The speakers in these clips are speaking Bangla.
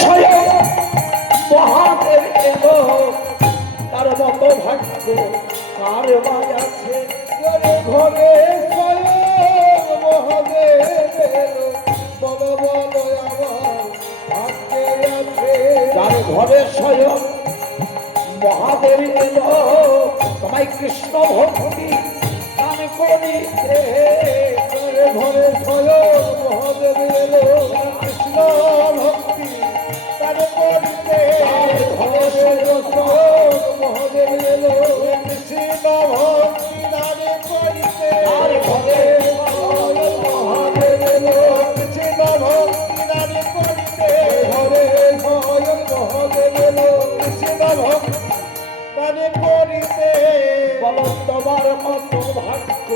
স্বয়ং মহাদেব এলো, তার মতো ভাগ্য কার ভাই আছে? ঘরে স্বয়ং মহাদেব এলো, বলো বলো আমার ভাগ্যে আছে। তার ঘরে স্বয়ং মহাদেব এলো, তোমায় কৃষ্ণ ভক্তি দান করিতে। ঘরে স্বয়ং মহাদেব এলো, কৃষ্ণ ভক্তি তার করিতে। ঘরে স্বয়ং মহাদেব এলো, কৃষ্ণ ভক্তি দান করিতে। তার ঘরে মহাদেব এলো, কৃষ্ণ ভক্তি দান করিতে। ঘরে স্বয়ং মহাদেব এলো, কৃষ্ণ ভক্তি দান করিতে। বলো তোমার মতো ভাগ্য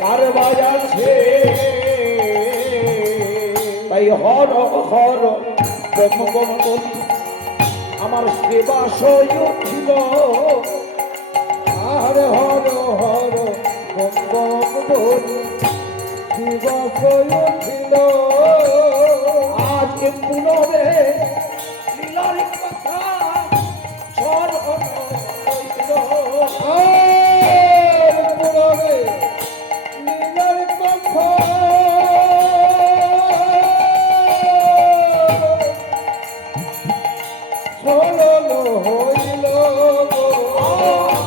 কার ভাই আছে? তাই হর হর ব্রহ্ম বলি আমার সেবা সইছিল। আর হর হর বম বম বলি শিবাশয় ছিল। আজ পুনরে লীলার কথা স্মরণ হইল। আর পুরবে লীলার কথা স্মরণ হইল।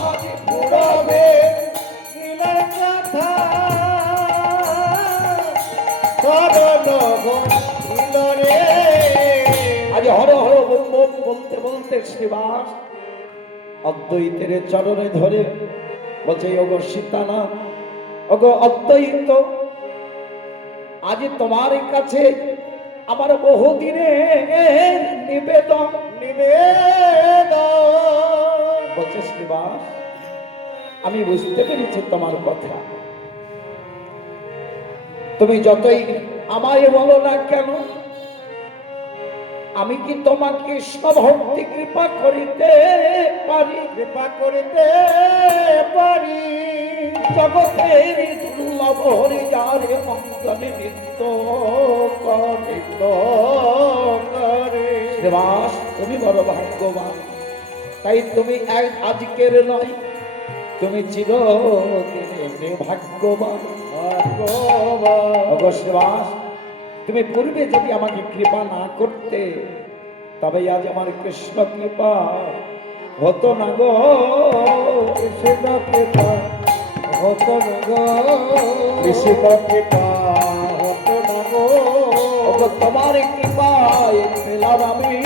আজ পুনরে লীলার কথা স্মরণ হইল রে। আজ হর হর বম বম বলতে বলতে শ্রীবাস অদ্বৈতের চরণে ধরে বলছে, ওগো সীতানা, ওগো অদ্বৈত, আজ তোমার কাছে আমার বহুদিনে নিবেদন। বলছে শ্রীবাস, আমি বুঝতে পেরেছি তোমার কথা। তুমি যতই আমায় বলো না কেন, আমি কি তোমাকে কৃষ্ণ ভক্তি কৃপা করিতে পারি? কৃপা করিতে পারি। জগতের দুর্লভ হরি যারে অঙ্গনে নৃত্য করে। শ্রীবাস, তুমি বড় ভাগ্যবান। তাই তুমি আজকের নয়, তুমি চিরদিনে ভাগ্যবান। ওগো শ্রীবাস, তুমি পূর্বে যদি আমাকে কৃপা না করতে, তবে আজ আমার কৃষ্ণ কৃপা হতো না গো। কৃষ্ণ কৃপা হতো না গো, কৃষ্ণ কৃপা হতো না গো। ওগো তোমার কৃপায় পেলাম আমি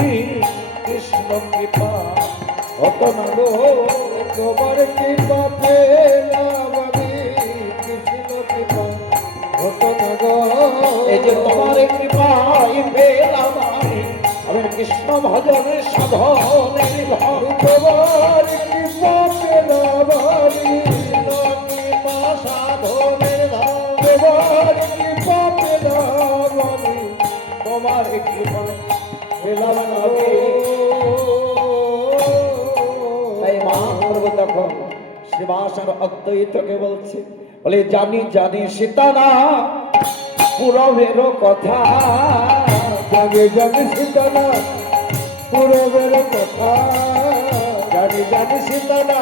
কৃষ্ণ কৃপা হতো না গো। তোমার কৃপা পেলাম আমি, কৃষ্ণ কৃপা হতো না গো। এই যে তোমার কৃপায় পেলাম আমি কৃষ্ণ ভজনের সাধনের ধর। তোমার কৃপা পেলাম আমি, কৃষ্ণ কৃপা সাধনের ধাম। তোমার কৃপা পেলাম আমি, তোমার কৃপায় পেলাম আমি। তাই মহাপ্রভু তখন শ্রীবাস আর অদ্বৈতকে বলছে, বলে জানি জানি সীতানা পুরবের কথা। জানি জানি সীতানা পুরবের কথা। জানি জানি সীতানা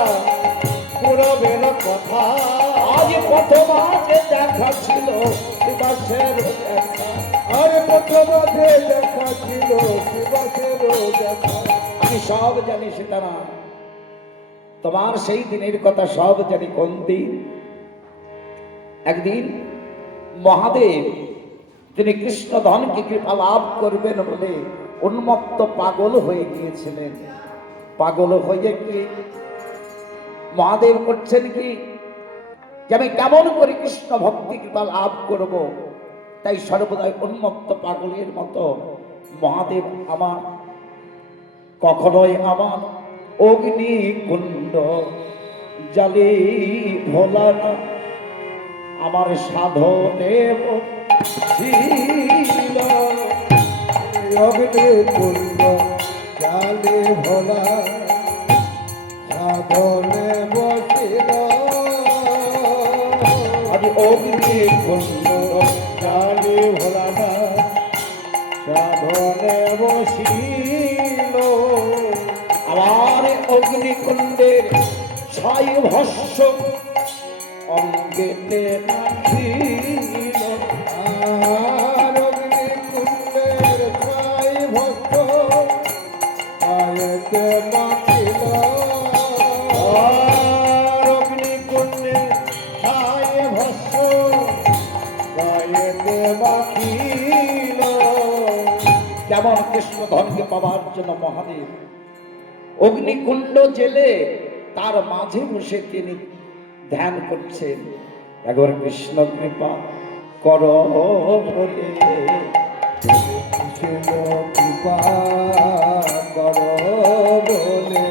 পুরবের কথা। আজ প্রথম আজ দেখা ছিল শ্রীবাসের দেখা। আর প্রথম দেখা ছিল শিবাসের দেখা। আমি সব জানি সীতানা, তোমার সেই দিনের কথা সব জানি। কোন দিন? একদিন মহাদেব তিনি কৃষ্ণ ধনকে কৃপা লাভ করবেন বলে উন্মত্ত পাগল হয়ে গিয়েছিলেন। পাগল হয়ে কি মহাদেব করছেন কি, যে আমি কেমন করে কৃষ্ণ ভক্তি কৃপা লাভ করব। তাই সর্বদাই উন্মত্ত পাগলের মতো মহাদেব আমার কখনোই আমার অগ্নি কুণ্ড জালি ভোলা না। আমার সাধনেব ছিল অগ্নি কুণ্ড জালে ভোলা সাধনে বসিল। আজ অগ্নি কুণ্ড জালে ভোলা না সাধনে বনে বসিল আবার অগ্নিকুণ্ডের ছাই ভস্য অঙ্গেতে মাখিল। আর অগ্নিকুণ্ডের ছাই ভক্ত আয়েতে মাখিল আর অগ্নিকুণ্ডের ছাই ভস্য গায়েতে মাখিল। যেমন কৃষ্ণধনকে পাওয়ার জন্য মহাদেব অগ্নিকুণ্ড জেলে তার মাঝে বসে তিনি ধ্যান করছেন। একবার কৃষ্ণ কৃপা কর বলে কৃষ্ণ কৃপা কর বলে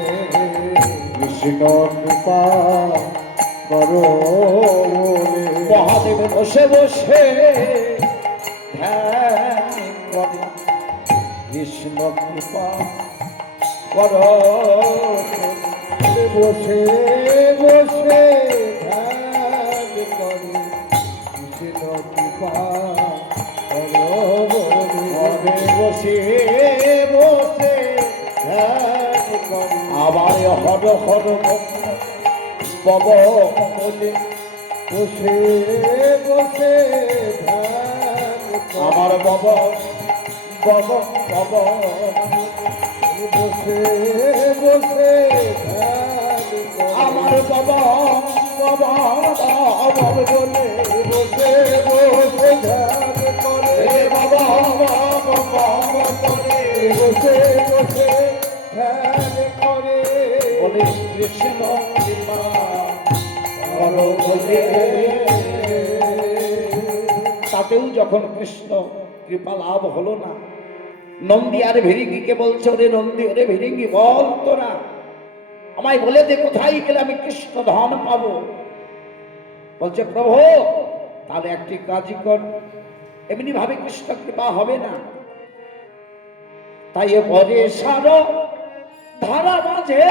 কৃষ্ণ কৃপা কর বলে মহাদেব বসে বসে ধ্যান করে কৃষ্ণ কৃপা কর বসে বসে ধ্যান করে কৃষ্ণ কৃপা কর বলে ঘরে বসে বসে ধ্যান করে আবার হর হর বব বলে বসে বসে ধ্যান করে আমার বব বব বব বসে বসে ধ্যান করে আমার বাবা বাবা বব বলে বসে বসে ধ্যান করে হে বাবা বাবা বলে বসে বসে ধ্যান করে বলে কৃষ্ণ কৃপা কর বলে। তাতেও যখন কৃষ্ণ কৃপা লাভ হলো না, নন্দী আর ভিরিঙ্গিকে বলছে, ওরে নন্দী ওরে ভিরিঙ্গি বল তোরা আমায় বলে দে কোথায় গেলে আমি কৃষ্ণ ধন পাবো। বলছে প্রভু তাহলে একটি কাজই কর, এমনি ভাবে কৃষ্ণ কৃপা হবে না, তাই পরে সার ধারা মাঝে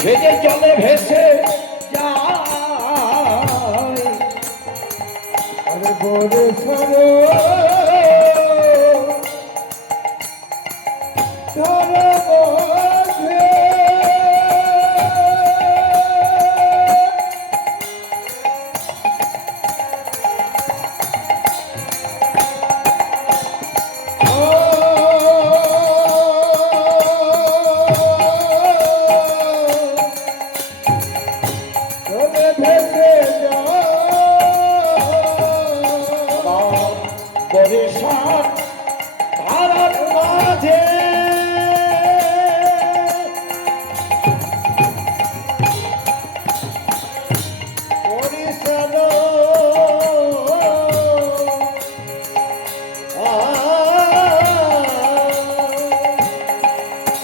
সে যে জলে ভেসে যায় আরে বলে সরো ধরে বসে ধরে ভেসে বরিশাল ধারার মাঝে বরিশাল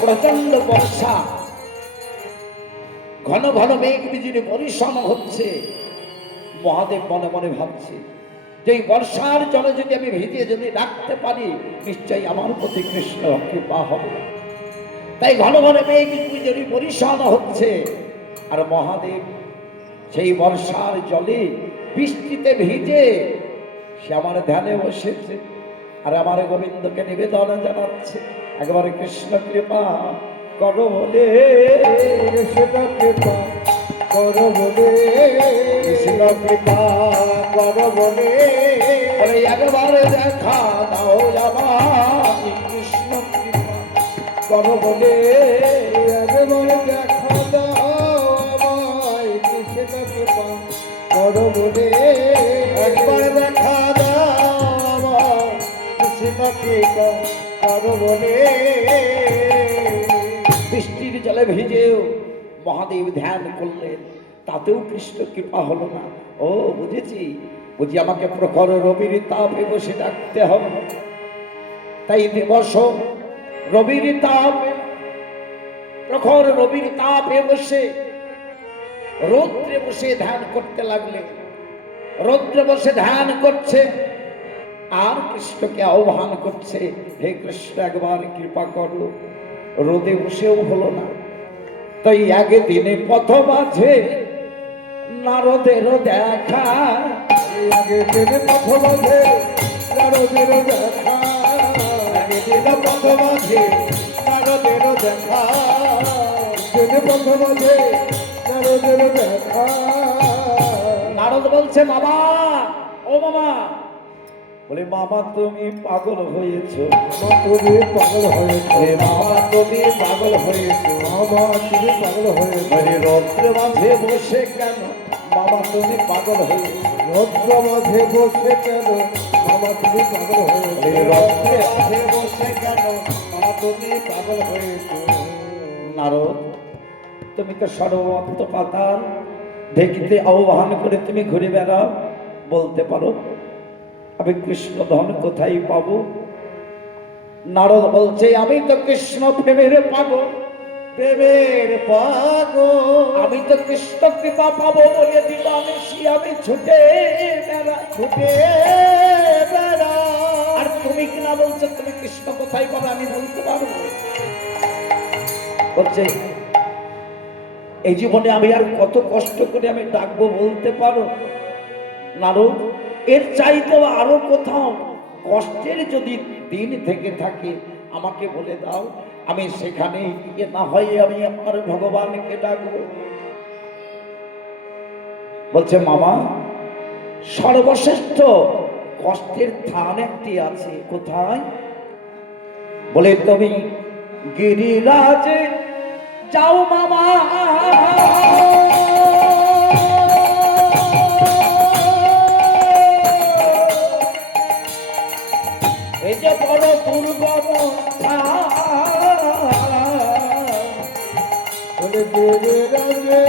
প্রচন্ড বর্ষা, ঘন ঘন মেঘ বিজুলি বরিশাল হচ্ছে। মহাদেব মনে মনে ভাবছে যে এই বর্ষার জলে যদি আমি ভিজে যদি রাখতে পারি নিশ্চয়ই আমার প্রতি কৃষ্ণ কৃপা হবে। তাই ঘন ঘন মেঘ বিজুলি বরিশাল হচ্ছে, আর মহাদেব সেই বর্ষার জলে বৃষ্টিতে ভিজে সে আমার ধ্যানে বসেছে আর আমার গোবিন্দকে নিবেদন জানাচ্ছে, একবারে কৃষ্ণ কৃপা করো বলে কৃষ্ণ কৃপা কর বলে কৃষ্ণ কৃপা করো বলে বলে একবারে দেখা দাও আমায় কৃষ্ণ কৃপা করো বলে একবার দেখা দাও আমায় কৃষ্ণ কৃপা কর বলে একবার দেখা দাও আমায় কৃষ্ণ কৃপা করো বলে। বৃষ্টির জলে ভিজেও মহাদেব ধ্যান করলেন, তাতেও কৃষ্ণ কৃপা হলো না। ও বুঝেছি, বুঝি আমাকে প্রখর রবির তাপে বসে ডাকতে হবে। তাই দিবস রবির তাপে প্রখর রবির তাপে বসে রৌদ্রে বসে ধ্যান করতে লাগলে। রৌদ্রে বসে ধ্যান করছে আর কৃষ্ণকে আহ্বান করছে, হে কৃষ্ণ একবার কৃপা করো। রোদে বসেও হলো না, তাই একদিনে পথ মাঝে নারদের দেখা আগে দিনে পথ মাঝে নারদের দেখা আগে দিন পথ মাঝে নারদের দেখা দিনে পথ মাঝে নারদের দেখা নারদ বলছে বাবা, ও মামা, বলে মামা তুমি পাগল হয়েছো, মা তুমি পাগল হয়েছে বলে মামা তুমি পাগল হয়েছো, মামা তুমি পাগল হয়েছে বলে রৌদ্র মাঝে বসে কেন মামা তুমি পাগল হয়েছো, রৌদ্র মাঝে বসে কেন মামা তুমি পাগল হয়েছে বলে রৌদ্র মাঝে বসে কেন মামা তুমি পাগল হয়েছো। নারদ, তুমি তো সর্বত্র পাতাল, ঢেকিতে আহ্বান করে তুমি ঘুরে বেড়াও, বলতে পারো আমি কৃষ্ণ ধন কোথায় পাবো? নারদ বলছে আমি তো কৃষ্ণ প্রেমের পাগল, প্রেমের পাগল, আমি তো কৃষ্ণ কৃপা পাবো বলে দিল আমি ছুটে ছুটে বেড়া, আর তুমি কিনা বলছো তুমি কৃষ্ণ কোথায় পাবে আমি বলতে পারবো? বলছে এই জীবনে আমি আর কত কষ্ট করে আমি ডাকবো বলতে পারো? নারদ, এর চাইতেও আরো কোথাও কষ্টের যদি দিন থেকে থাকে আমাকে বলে দাও, আমি সেখানে গিয়ে না হয় আমি আমার ভগবানকে ডাকবো। বলছে মামা, সর্বশ্রেষ্ঠ কষ্টের স্থান একটি আছে, কোথায়? বলে তুমি গিরিরাজে যাও মামা, এই যে বড় দুর্গম বলে দেবে রাজে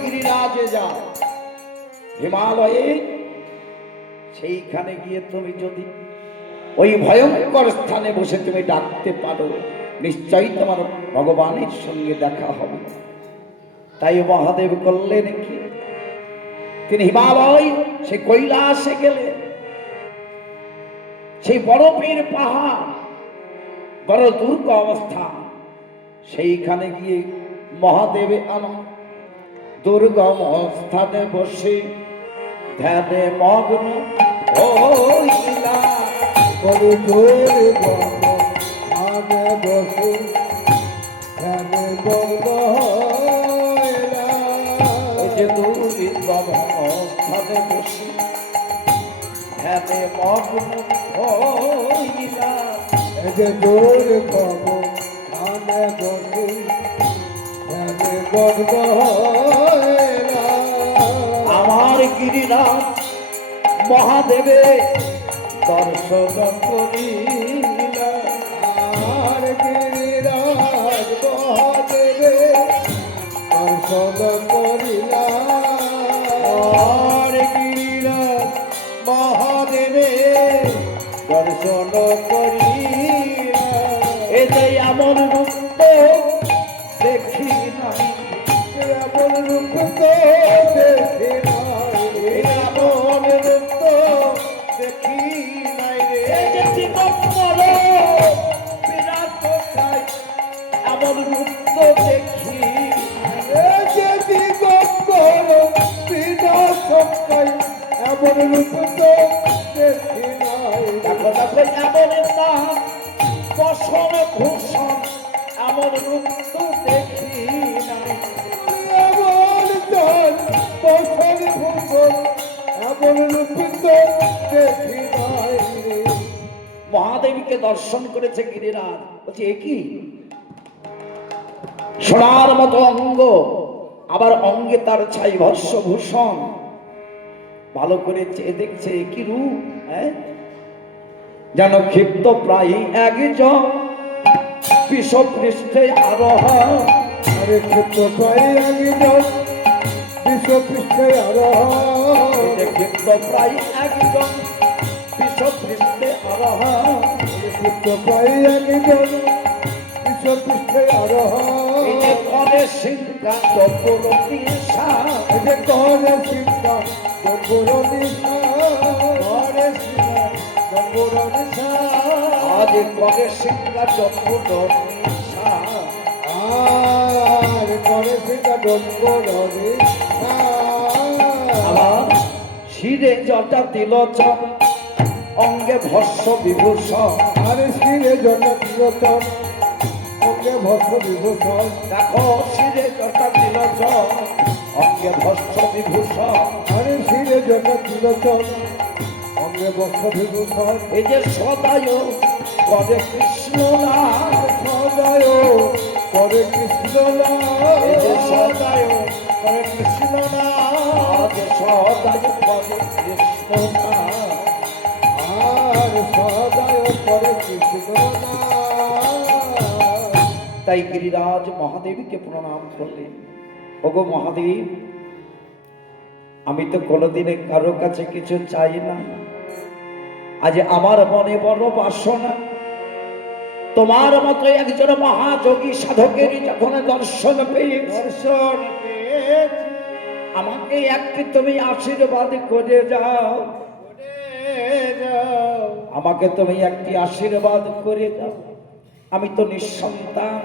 গিরিরাজে যাও, হিমালয়ে, সেইখানে গিয়ে তুমি যদি ওই ভয়ঙ্কর স্থানে বসে তুমি ডাকতে পারো, নিশ্চয়ই তোমার ভগবানের সঙ্গে দেখা হবে। তাই মহাদেব করলেন কি, তিনি হিমালয় সেই কৈলাসে গেলেন, সেই বরফের পাহাড়, বড় দুর্গ অবস্থা, সেইখানে গিয়ে মহাদেবে আমার দুর্গম স্থানে বসে ধ্যানে মগ্ন হইলা, বলে তোরে গম আমি বসে ধ্যানে মগ্ন ওই যে দুর্গম স্থানে বসে ধ্যানে মগ্ন হইলা, এই যে তোরে গম আমি বসে ধ্যানে মগ্ন আমার গিরিরাজ মহাদেবে দর্শন করিলা, আর গিরিরাজ মহাদেবে দর্শন করিলা, আর গিরিরাজ মহাদেবে দর্শন করিলা, এ যে এমন রূপ দেখি নাই, এমন রূপ তো দেখি নাই, এমন রূপ দেখি নাই রে, এই যে দিগম্বর বিরাজকায়, এমন রূপ দেখি এই যে দিগম্বর বিনাশকায়, এমন রূপ তো দেখি নাই। দেখো দেখো এমন নাম বসন ভূষণ, এমন রূপ দেখি নাই, এমন জন বসন ভূষণ, এমন রূপ তো দেখি নাই। মহাদেবীকে দর্শন করেছে গিরিরাজ, বলছে এ কি সোনার মতো অঙ্গ, আবার অঙ্গে তার ছাই ভস্য ভূষণ, ভালো করে চেয়ে দেখছে কি রূপ, হ্যাঁ যেন ক্ষিপ্ত প্রায় একজন বিষ পৃষ্ঠে আরোহ, আরে ক্ষেত্র প্রায় একজন বিশ্বপৃষ্ঠে আরোহ, প্রায় একজন বিশ্বপৃষ্ঠে আরোহা পুত্র প্রায় একজন বিশ্বপৃষ্ঠে আরোহণ এই যে করে সিংহা জব্বর নিশা এই যে করে সিদ্ধা জব্বর নিশা করে সিদ্ধা জব্বর নিশা আজ করে সিংহা জব্বর নিশা আর করে সিদ্ধা জব্বর নিশা আবার শিরে জটা তিলোচন অঙ্গে ভস্য বিভূষণ আরে শিরে জটা তিলোচন অঙ্গে ভস্য বিভূষণ দেখো শিরে জটা তিলোচন অঙ্গে ভস্য বিভূষণ আরে শিরে জটা তিলোচন অঙ্গে ভস্য বিভূষণ এই যে সদায় করে কৃষ্ণ নাম সদায় করে কৃষ্ণ এই যে সদায় করে কৃষ্ণ নাম সদায় করে কৃষ্ণ নাম আর সদায় করে কৃষ্ণ তাই গিরিরাজ মহাদেবকে প্রণাম করলেন। ওগো মহাদেব, আমি তো কোনোদিনে কারো কাছে কিছু চাই না, আজ আমার মনে বড় বাসনা তোমার মতো একজন মহাযোগী সাধকের যখন দর্শন পেয়েছি আমাকে একটি তুমি আশীর্বাদ করে যাও, আমাকে তুমি একটি আশীর্বাদ করে দাও। আমি তো নিঃসন্তান,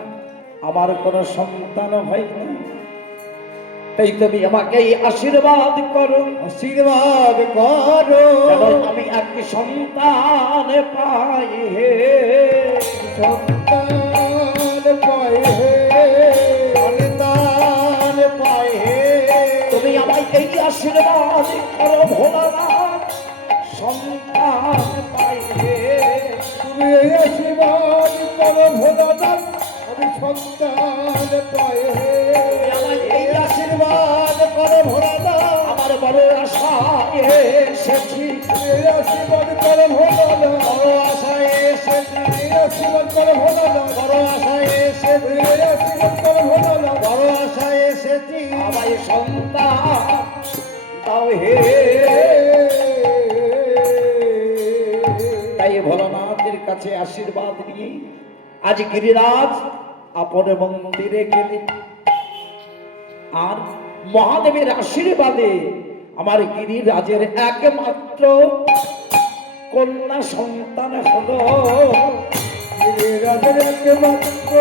আমার কোনো সন্তান হয় না, তাই তুমি আমাকে এই আশীর্বাদ করো, আশীর্বাদ করো যেন আমি একটি সন্তান পাই হে সন্তান পাই হে সন্তান পাই হে। তুমি আমায় এই আশীর্বাদ করো ভোলানাথ, সন্তান পাই হে। তুমি এই আশীর্বাদ করো ভোলানাথ, আমি সন্তান পাই হে আমায় এই আশীর্বাদ করো ভোলানাথ, আমার বড় আশা এসেছি, এই আশীর্বাদ করো ভোলানাথ, বড় আশায় এসেছি, এই আশীর্বাদ করো ভোলানাথ, বড় আশায় এসেছি, এই আশীর্বাদ করো ভোলানাথ, বড় আশায় এসেছি। আমায় সন্তান দাও হে। তাই ভোলানাথের কাছে আশীর্বাদ নিয়ে আজ গিরিরাজ আপন মন্দিরে গেলেন, আর মহাদেবের আশীর্বাদে আমার গিরিরাজের একমাত্র কন্যা সন্তান হলো। রাজের একমাত্র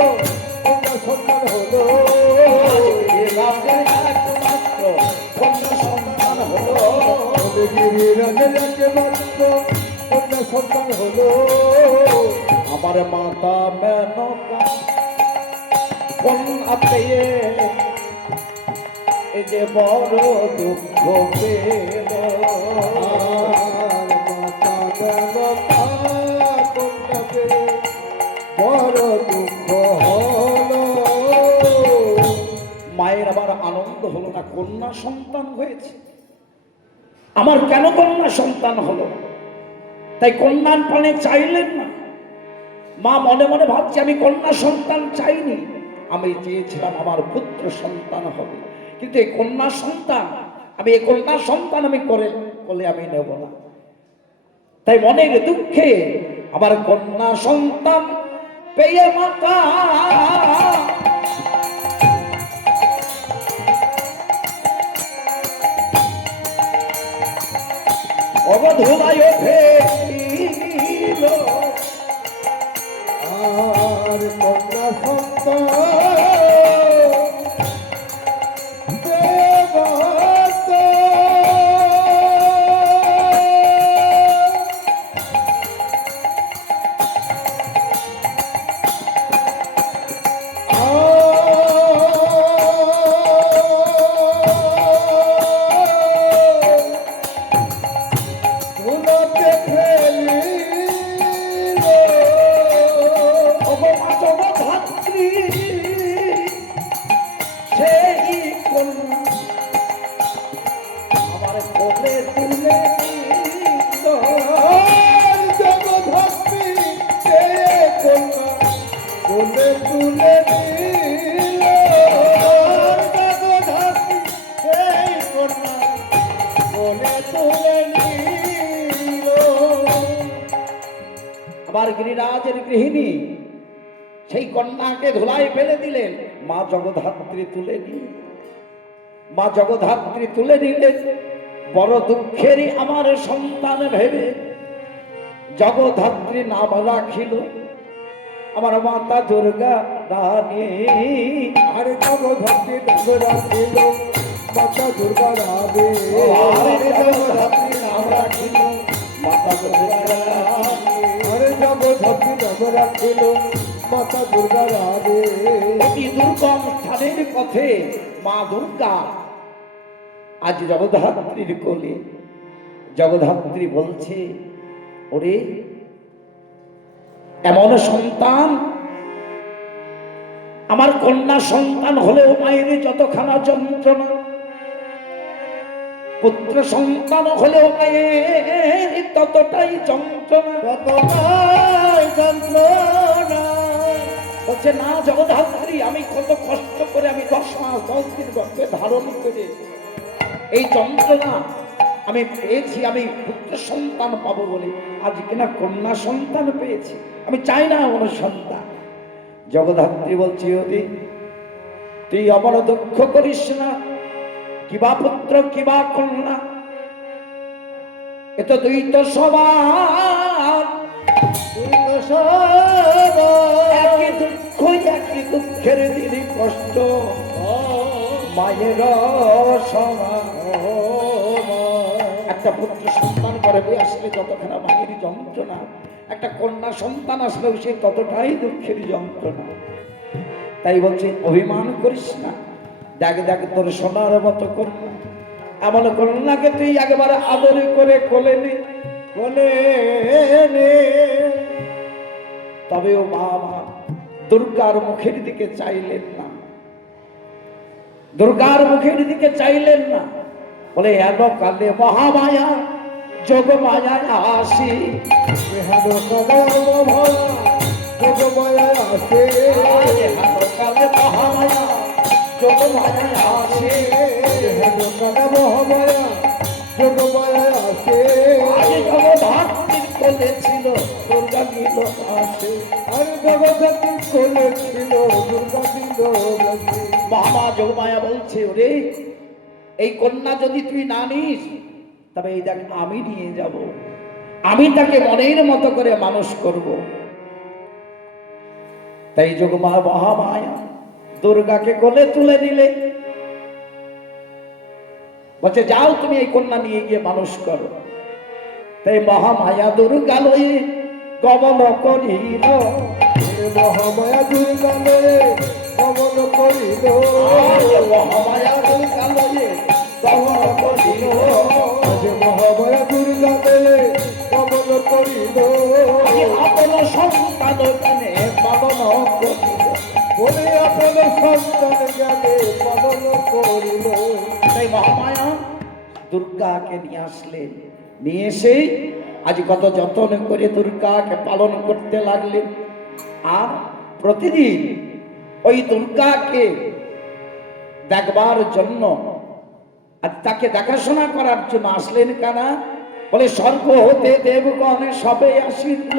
কন্যা সন্তান হলো, গিরিরাজের একমাত্র কন্যা সন্তান হলো। রাজের একমাত্র কন্যা সন্তান হলো। আমার মাতা মেনকা কন্যা পেয়ে এই যে বড় দুঃখ পেল, আর মাতা মেনকা কন্যা পেয়ে বড় দুঃখ হলো। মায়ের আবার আনন্দ হলো না, কন্যা সন্তান হয়েছে, আমার কেন কন্যা সন্তান হলো? তাই কন্যার পানে চাইলেন না। মা মনে মনে ভাবছে আমি কন্যা সন্তান চাইনি, আমি চেয়েছিলাম আমার পুত্র সন্তান হবে, কিন্তু এই কন্যা সন্তান আমি এই কন্যা সন্তান আমি করলে আমি নেব না। তাই মনের দুঃখে আমার কন্যা সন্তান পেয়ে মাতা অবধূলায় ফেরিল, আর কন্যা সন্তান দেবতা ভুলতে ফেলিল অবমাতৃ সেই কন্যা আমার কোলে তুলে নিল। জগধত্রী সে কন্যা কোলে তুলে নিল। জগধত্রী সেই কন্যা কোলে তুলে তুলে নিল। আবার গিরিরাজের গৃহিণী সেই কন্যাকে ধুলায় ফেলে দিলেন, মা জগদ্ধাত্রী তুলে নিলেন। মা জগদ্ধাত্রী তুলে নিলেন, বড় দুঃখেরই আমার সন্তান ভেবে জগদ্ধাত্রী নাম রাখিল আমার মাতা দুর্গা রানী। আর জগদ্ধাত্রী নাম রাখিল মাতা দুর্গা রানী। জগদ্ধাত্রী নাম রাখিল মাতা দুর্গা রানী। আরে জগদ্ধাত্রী নাম রাখিল মাতা দুর্গা রানী। অতি দুর্গম স্থানের পথে মা দুর্গা আজ জগদ্ধাত্রীর কোলে। জগদ্ধাত্রী বলছে, ওরে এমন সন্তান, আমার কন্যা সন্তান হলেও মায়ের যতখানা যন্ত্রণা, পুত্র সন্তান হলেও মায়ের ততটাই যন্ত্রণা। কতটাই যন্ত্রণা। বলছে না জগদ্ধাত্রী, আমি কত কষ্ট করে আমি 10 মাস 10 দিন গর্ভে ধারণ করে এই যন্ত্রণা আমি পেয়েছি, আমি পুত্র সন্তান পাবো বলে আজ কিনা কন্যা সন্তান পেয়েছি, আমি চাই না কোনো সন্তান। জগদ্ধাত্রী বলছি, ওদি তুই আমার দুঃখ করিস না, কিবা পুত্র কিবা কন্যা, এ তো দুই তো সমান, একই দুঃখ একই দুঃখের দিনই কষ্ট, মায়ের সমান। একটা পুত্র সন্তান করে আসলে যতখানা মায়ের যন্ত্রণা, একটা কন্যা সন্তান আসলেও সে ততটাই দুঃখের যন্ত্রণা। তাই বলছে অভিমান করিস না, দেখ দেখ তোর সোনার মতো কন্যা, এমন কন্যাকে তুই একেবারে আদর করে কোলে নে, কোলে নে। তবেও মা দুর্গার মুখের দিকে চাইলেন না, দুর্গার মুখের দিকে চাইলেন না। বলে এত কালে মহামায়া যোগ মায়ায় আসি, যোগ মায়ায় আসে। কালে মহামায়া যোগ মায়ায় আসে, কালে মহামায়া যোগ মায়ায় আসে। আগে জগদ্ধাত্রীর কোলে ছিল দুর্গা দিল আসে। আর জগদ্ধাত্রীর কোলে ছিল দুর্গা দিল আসে। মহামা যোগমায়া বলছে, ওরে এই কন্যা যদি তুই না নিস তবে এই দেখ আমি নিয়ে যাব, আমি তাকে মনের মতো করে মানুষ করব। তাই যোগমা মহামায়া দুর্গাকে কোলে তুলে দিলে, বলছে যাও তুমি এই কন্যা নিয়ে গিয়ে মানুষ করো। তাই মহামায়া দুর্গা লয়ে গমন করিল, মহামায়া দুর্গা লয়ে গমন করিল। মহামায়া দুর্গা লয়ে গমন করিল, মহামায়া দুর্গা লয়ে গমন করিল। আপন সন্তান জ্ঞানে পালন করিল, বলে আপন সন্তান জ্ঞানে পালন করিল। তাই মহামায়া দুর্গাকে নিয়ে আসলেন, নিয়ে এসে আজ কত যত্ন করে দুর্গাকে পালন করতে লাগলেন। আর প্রতিদিন ওই দুর্গাকে দেখবার জন্য আর তাকে দেখাশোনা করার জন্য আসলেন কানা। বলে স্বর্গ হতে দেবগণ সবে আসিল,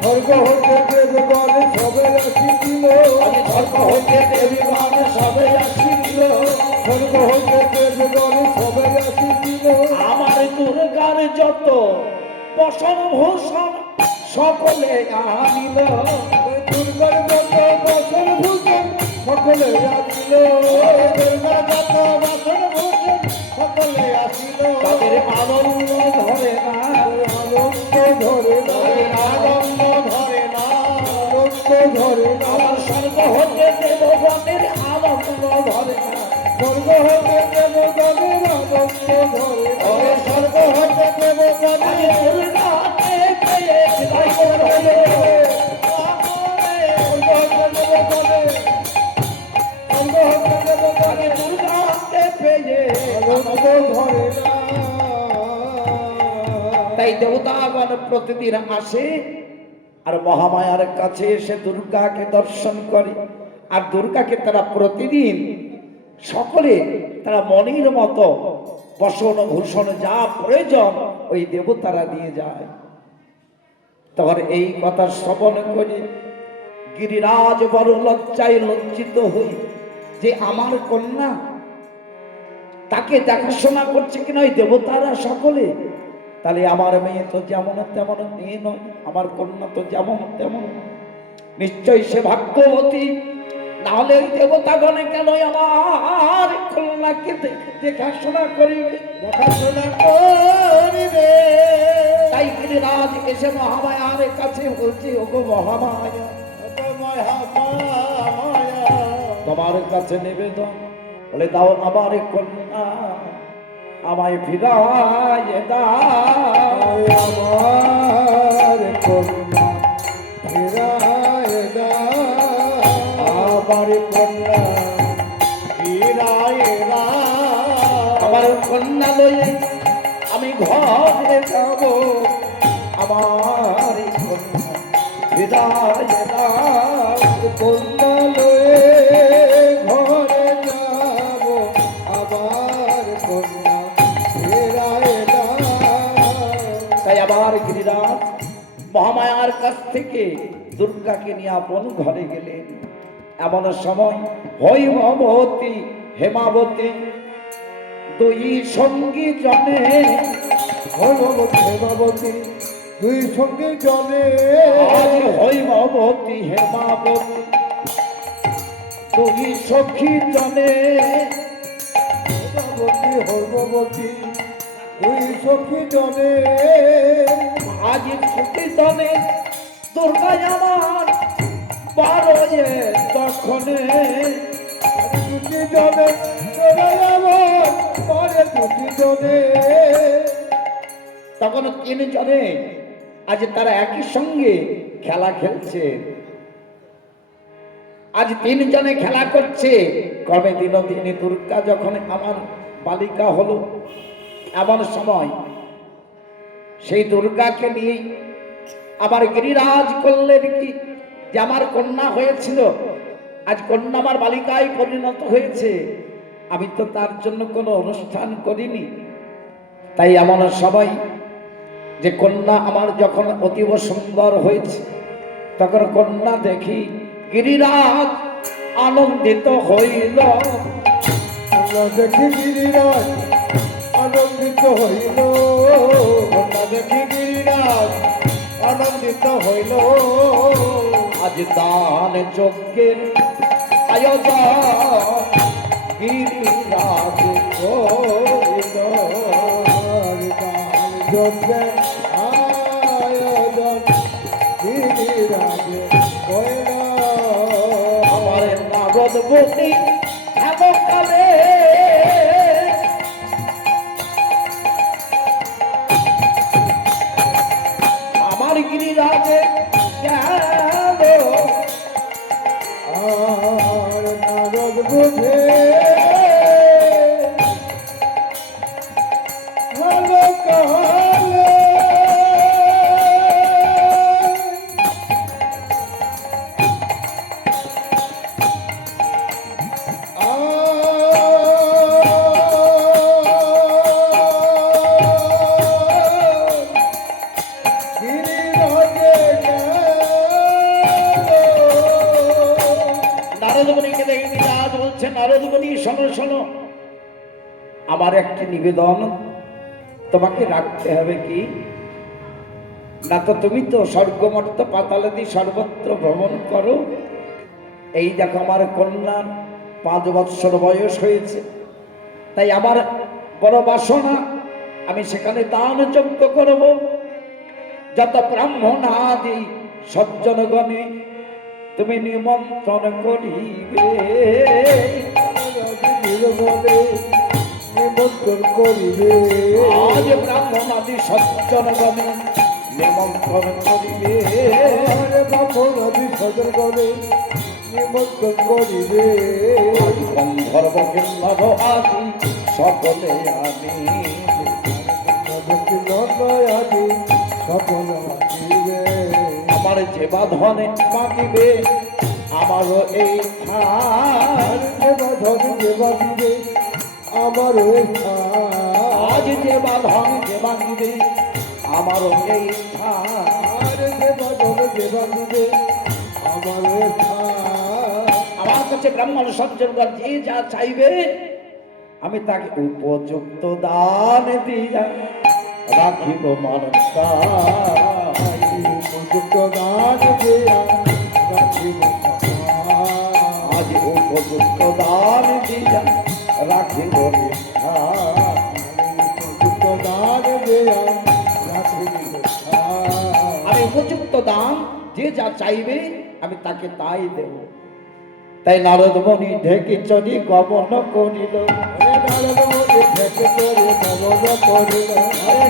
স্বর্গ হতে দেবগণ সবে আসিছিল। স্বর্গ হতে দেবগণ সবে আসিল, স্বর্গ হতে দেবগণ সবে আসিছিল। আমার দুর্গার যত বসন ভূষণ সকলে আনিল, দুর্গার যত বসন ভূষণ সকলে আসিল। দুর্গার যত বসন ভূষণ সকলে আসিল। তাদের আনন্দ ধরে না, আনন্দ ধরে না, আনন্দ ধরে না, আনন্দ ধরে না। আমার স্বর্গ হতে দেবগণের আনন্দ ধরে না, স্বর্গ হতে দেবগণের আনন্দ ধরে না। স্বর্গ হতে দেবগণের দুর্গাকে পেয়ে বিদায় করে দুর্গাকে পেয়ে তাই দেবতাগণ প্রতিদিন আসে আর মহামায়ার কাছে এসে দুর্গাকে দর্শন করে। আর দুর্গাকে তারা প্রতিদিন সকলে তারা মনের মতো বসন ভূষণ যা প্রয়োজন ওই দেবতারা দিয়ে যায়। তখন এই কথা শ্রবণ করে গিরিরাজ বড় লজ্জায় লজ্জিত হই যে আমার কন্যা, তাকে দেখাশোনা করছে কিনা ওই দেবতারা সকলে, তাহলে আমার মেয়ে তো যেমন তেমন মেয়ে নয়, আমার কন্যা তো যেমন তেমন, নিশ্চয়ই সে ভাগ্যবতী, নাহলে দেবতাগণে কেন আমার কন্যাকে দেখাশোনা করিবে, দেখাশোনা করিবে। তাই গিরিরাজ এসে মহামায়ার কাছে বলছে, ওগো মহামায়া, তোমার কাছে নিবেদন, বলে দাও আমার কন্যা আমায় ফিরাইয়ে দাও, আমার কন্যা ফিরায় দাও, আমার কন্যা ফিরায় দাও। আমার কন্যা লয়ে আমি ঘরে যাব, আমার কন্যা ফিরাইয়ে দাও, কন্যা লয়ে ঘরে যাব, আমার কন্যা ফিরায় দাও। তাই আবার গিরিরাজ মহামায়ার কাছ থেকে দুর্গাকে নিয়ে আপন ঘরে গেলেন। এমন সময় হৈমবতী হেমাবতী দুই সঙ্গী জনে, ভগবতী হেমাবতী দুই সঙ্গে জলে, হৈমবতী হেমাবতী দুই সখী জনে, হেমাবতী হর্মবতী দুই সখী জলে, আজ সখী জনে দুর্গায় আমার বারোয়ে তখনে, দুটি জনে আমার পরে দুটি জনে। তখন তিনজনে আজ তারা একই সঙ্গে খেলা খেলছে, আজ তিনজনে খেলা করছে। কবে দিনদিনী দুর্গা যখন আমার বালিকা হলো, এমন সময় সেই দুর্গাকে নিয়ে আবার গিরিরাজ করলেন কি, যে আমার কন্যা হয়েছিল, আজ কন্যা আমার বালিকায় পরিণত হয়েছে, আমি তো তার জন্য কোনো অনুষ্ঠান করিনি। তাই এমন সবাই যে কন্যা আমার যখন অতীব সুন্দর হয়েছে, তখন কন্যা দেখি গিরিরাজ আনন্দিত হইল, কন্যা দেখি গিরিরাজ আনন্দিত হইল, কন্যা দেখি গিরিরাজ আনন্দিত হইল। আজ দান যজ্ঞের আয়োজন গিরিরাজ করিল, যজ্ঞে আয়োজন গিরিরাজ কইল। আমার নারদবতী এমকালে আমার গিরিরাজে গেল, আর নারদ বুঝে ভালো কালে, নারদমণিকে দেখে গিরিরাজ বলছে, নারদমণি শোনো শোনো, আমার একটি নিবেদন তোমাকে রাখতে হবে। কি না, তো তুমি তো স্বর্গমর্ত পাতালাদি সর্বত্র ভ্রমণ করো, এই দেখো আমার কন্যার 5 বৎসর বয়স হয়েছে, তাই আমার বড় বাসনা আমি সেখানে দান যজ্ঞ করব, যত ব্রাহ্মণ আদি সজ্জনগণে তুমি নিমন্ত্রণ করিবে, নিমন্ত্রণ করিবে। আজ ব্রাহ্মণ আদি সজ্জনগণে নিমন্ত্রণ করিবে, ব্রাহ্মণাদি সজ্জনগণে নিমন্ত্রণ করিবে। গন্ধর্ব কিন্নর আদি সকলে আনি, আদি সকল আসিবে। আমার যে বাঁধনে মাগিবে আমারও এই স্থান, যে বাঁধনে যে বাঁধিবে আমারও এই স্থান, যে বাঁধন যে বাঁধিবে আমার এই ইচ্ছা। আর যে বাঁধন যে বাঁধিবে আমার ইচ্ছা। আমার কাছে ব্রাহ্মণ সজ্জনগণ যে যা চাইবে আমি তাকে উপযুক্ত দান দিয়া রাখিব মানবতা। উপযুক্ত দান দিয়া রাখিব আজ উপযুক্ত দান দিয়া রাখিব নিষ্ঠা। উপযুক্ত দান দিয়া রাখিব আমি উপযুক্ত দান যে যা চাইবে আমি তাকে তাই দেব। তাই নারদ মুনি ঢেকি চড়ি গমন করিল। নারদ মুনি ঢেকে চড়ি গমন করিল।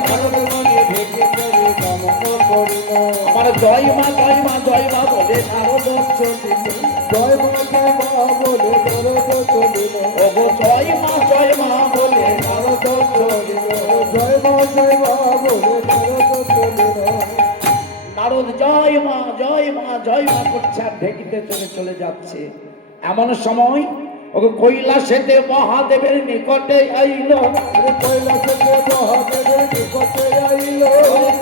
নারদ মুনি ঢেকে চড়ি গমন করিল। আমার জয় মা জয় মা জয় মা বলে নারদ চলিল। জয় মা জয় মা বলে নারদ চলিল। ওগো জয় মা বলে নারদ চলিল। জয় মা বলে নারদ চলিল। নারদ জয় মা করছে আর ঢেকিতে চলে যাচ্ছে। এমন সময় ওকে কৈলাসেতে মহাদেবের নিকটে আইল। কৈলাসেতে মহাদেবের নিকটে আইল।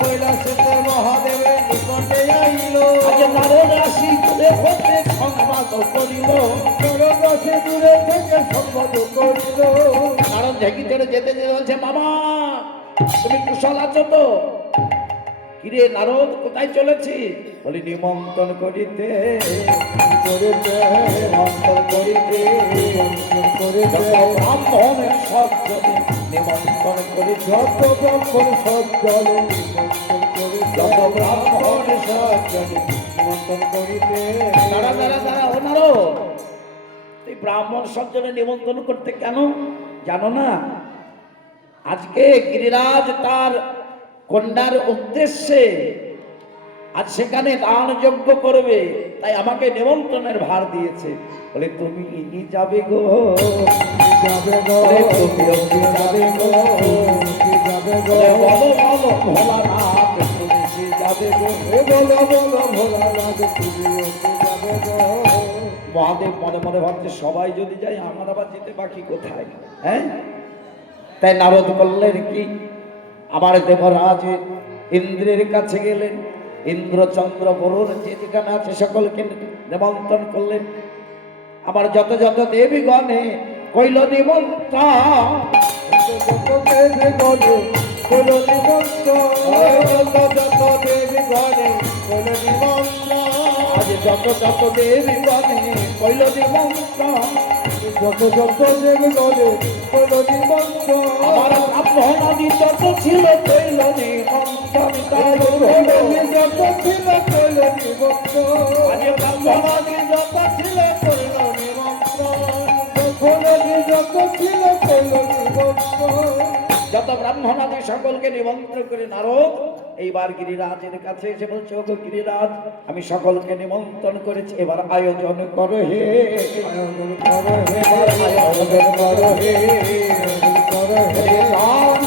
কৈলাসেতে মহাদেবের নিকটে আইল। আজ নারদ আসি দূরে হতে সংবাদ করিল। নারদ আসি দূরে থেকে সংবাদ করিল। নারদ ঢেকিতে যেতে বলছে মামা তুমি কুশল আছো তো? কিরে নারদ কোথায় চলেছি? বলি নিমন্ত্রণ করিতে নিমন্ত্রণ করিতে ব্রাহ্মণের সব জনে নিমন্ত্রণ করি। যত ব্রাহ্মণ সব জলে নিমন্ত্রণ করি। যত ব্রাহ্মণের সব জনে নিমন্ত্রণ করিতে। দাঁড়া ও নারদ, তুই ব্রাহ্মণ সব জনে নিমন্ত্রণ করতে কেন জানো না? আজকে গিরিরাজ তার কন্যার উদ্দেশ্যে আজ সেখানে দান যজ্ঞ করবে, তাই আমাকে নিমন্ত্রণের ভার দিয়েছে। বলে তুমি যাবে গো, যাবে গো, তুমি যাবে গো, যাবে গো। বলো বলো ভোলানাথ তুমি কি যাবে গো? বলো বলো ভোলানাথ তুমি যাবে গো। মহাদেব মনে মনে ভাবছে সবাই যদি যায় আমার আবার যেতে বাকি কোথায়? হ্যাঁ, তাই নারদ করলেন কি, আমার দেবরাজ ইন্দ্রের কাছে গেলেন। ইন্দ্রচন্দ্র বরুণ যে যেখানে আছে সকলকে নিমন্ত্রণ করলেন। আমার যত যত দেবীগণে কইল নিমন্ত্রণ। যত দেবীগণে কইল নিমন্ত্রণ। যত দেবীগণে কইল নিমন্ত্রণ। আজ যত যত দেবীগণে কইল নিমন্ত্রণ। যত যত দেবীগণে কইল নিমন্ত্রণ। আমার ব্রাহ্মণাদি যত ছিল কইল নিমন্ত্রণ। তাই যত ছিল কইল নিমন্ত্রণ। আজ ব্রাহ্মণাদি যত ছিল কইল নিমন্ত্রণ। যত ছিল কইল নিমন্ত্রণ। যত ব্রাহ্মণাদি সকলকে নিমন্ত্রণ করে নারদ এইবার গিরিরাজের কাছে এসে বলছে, ওগো গিরিরাজ আমি সকলকে নিমন্ত্রণ করেছি, এবার আয়োজন করো হে, আয়োজন করো হে, আয়োজন করো হে, আয়োজন করো হে। দান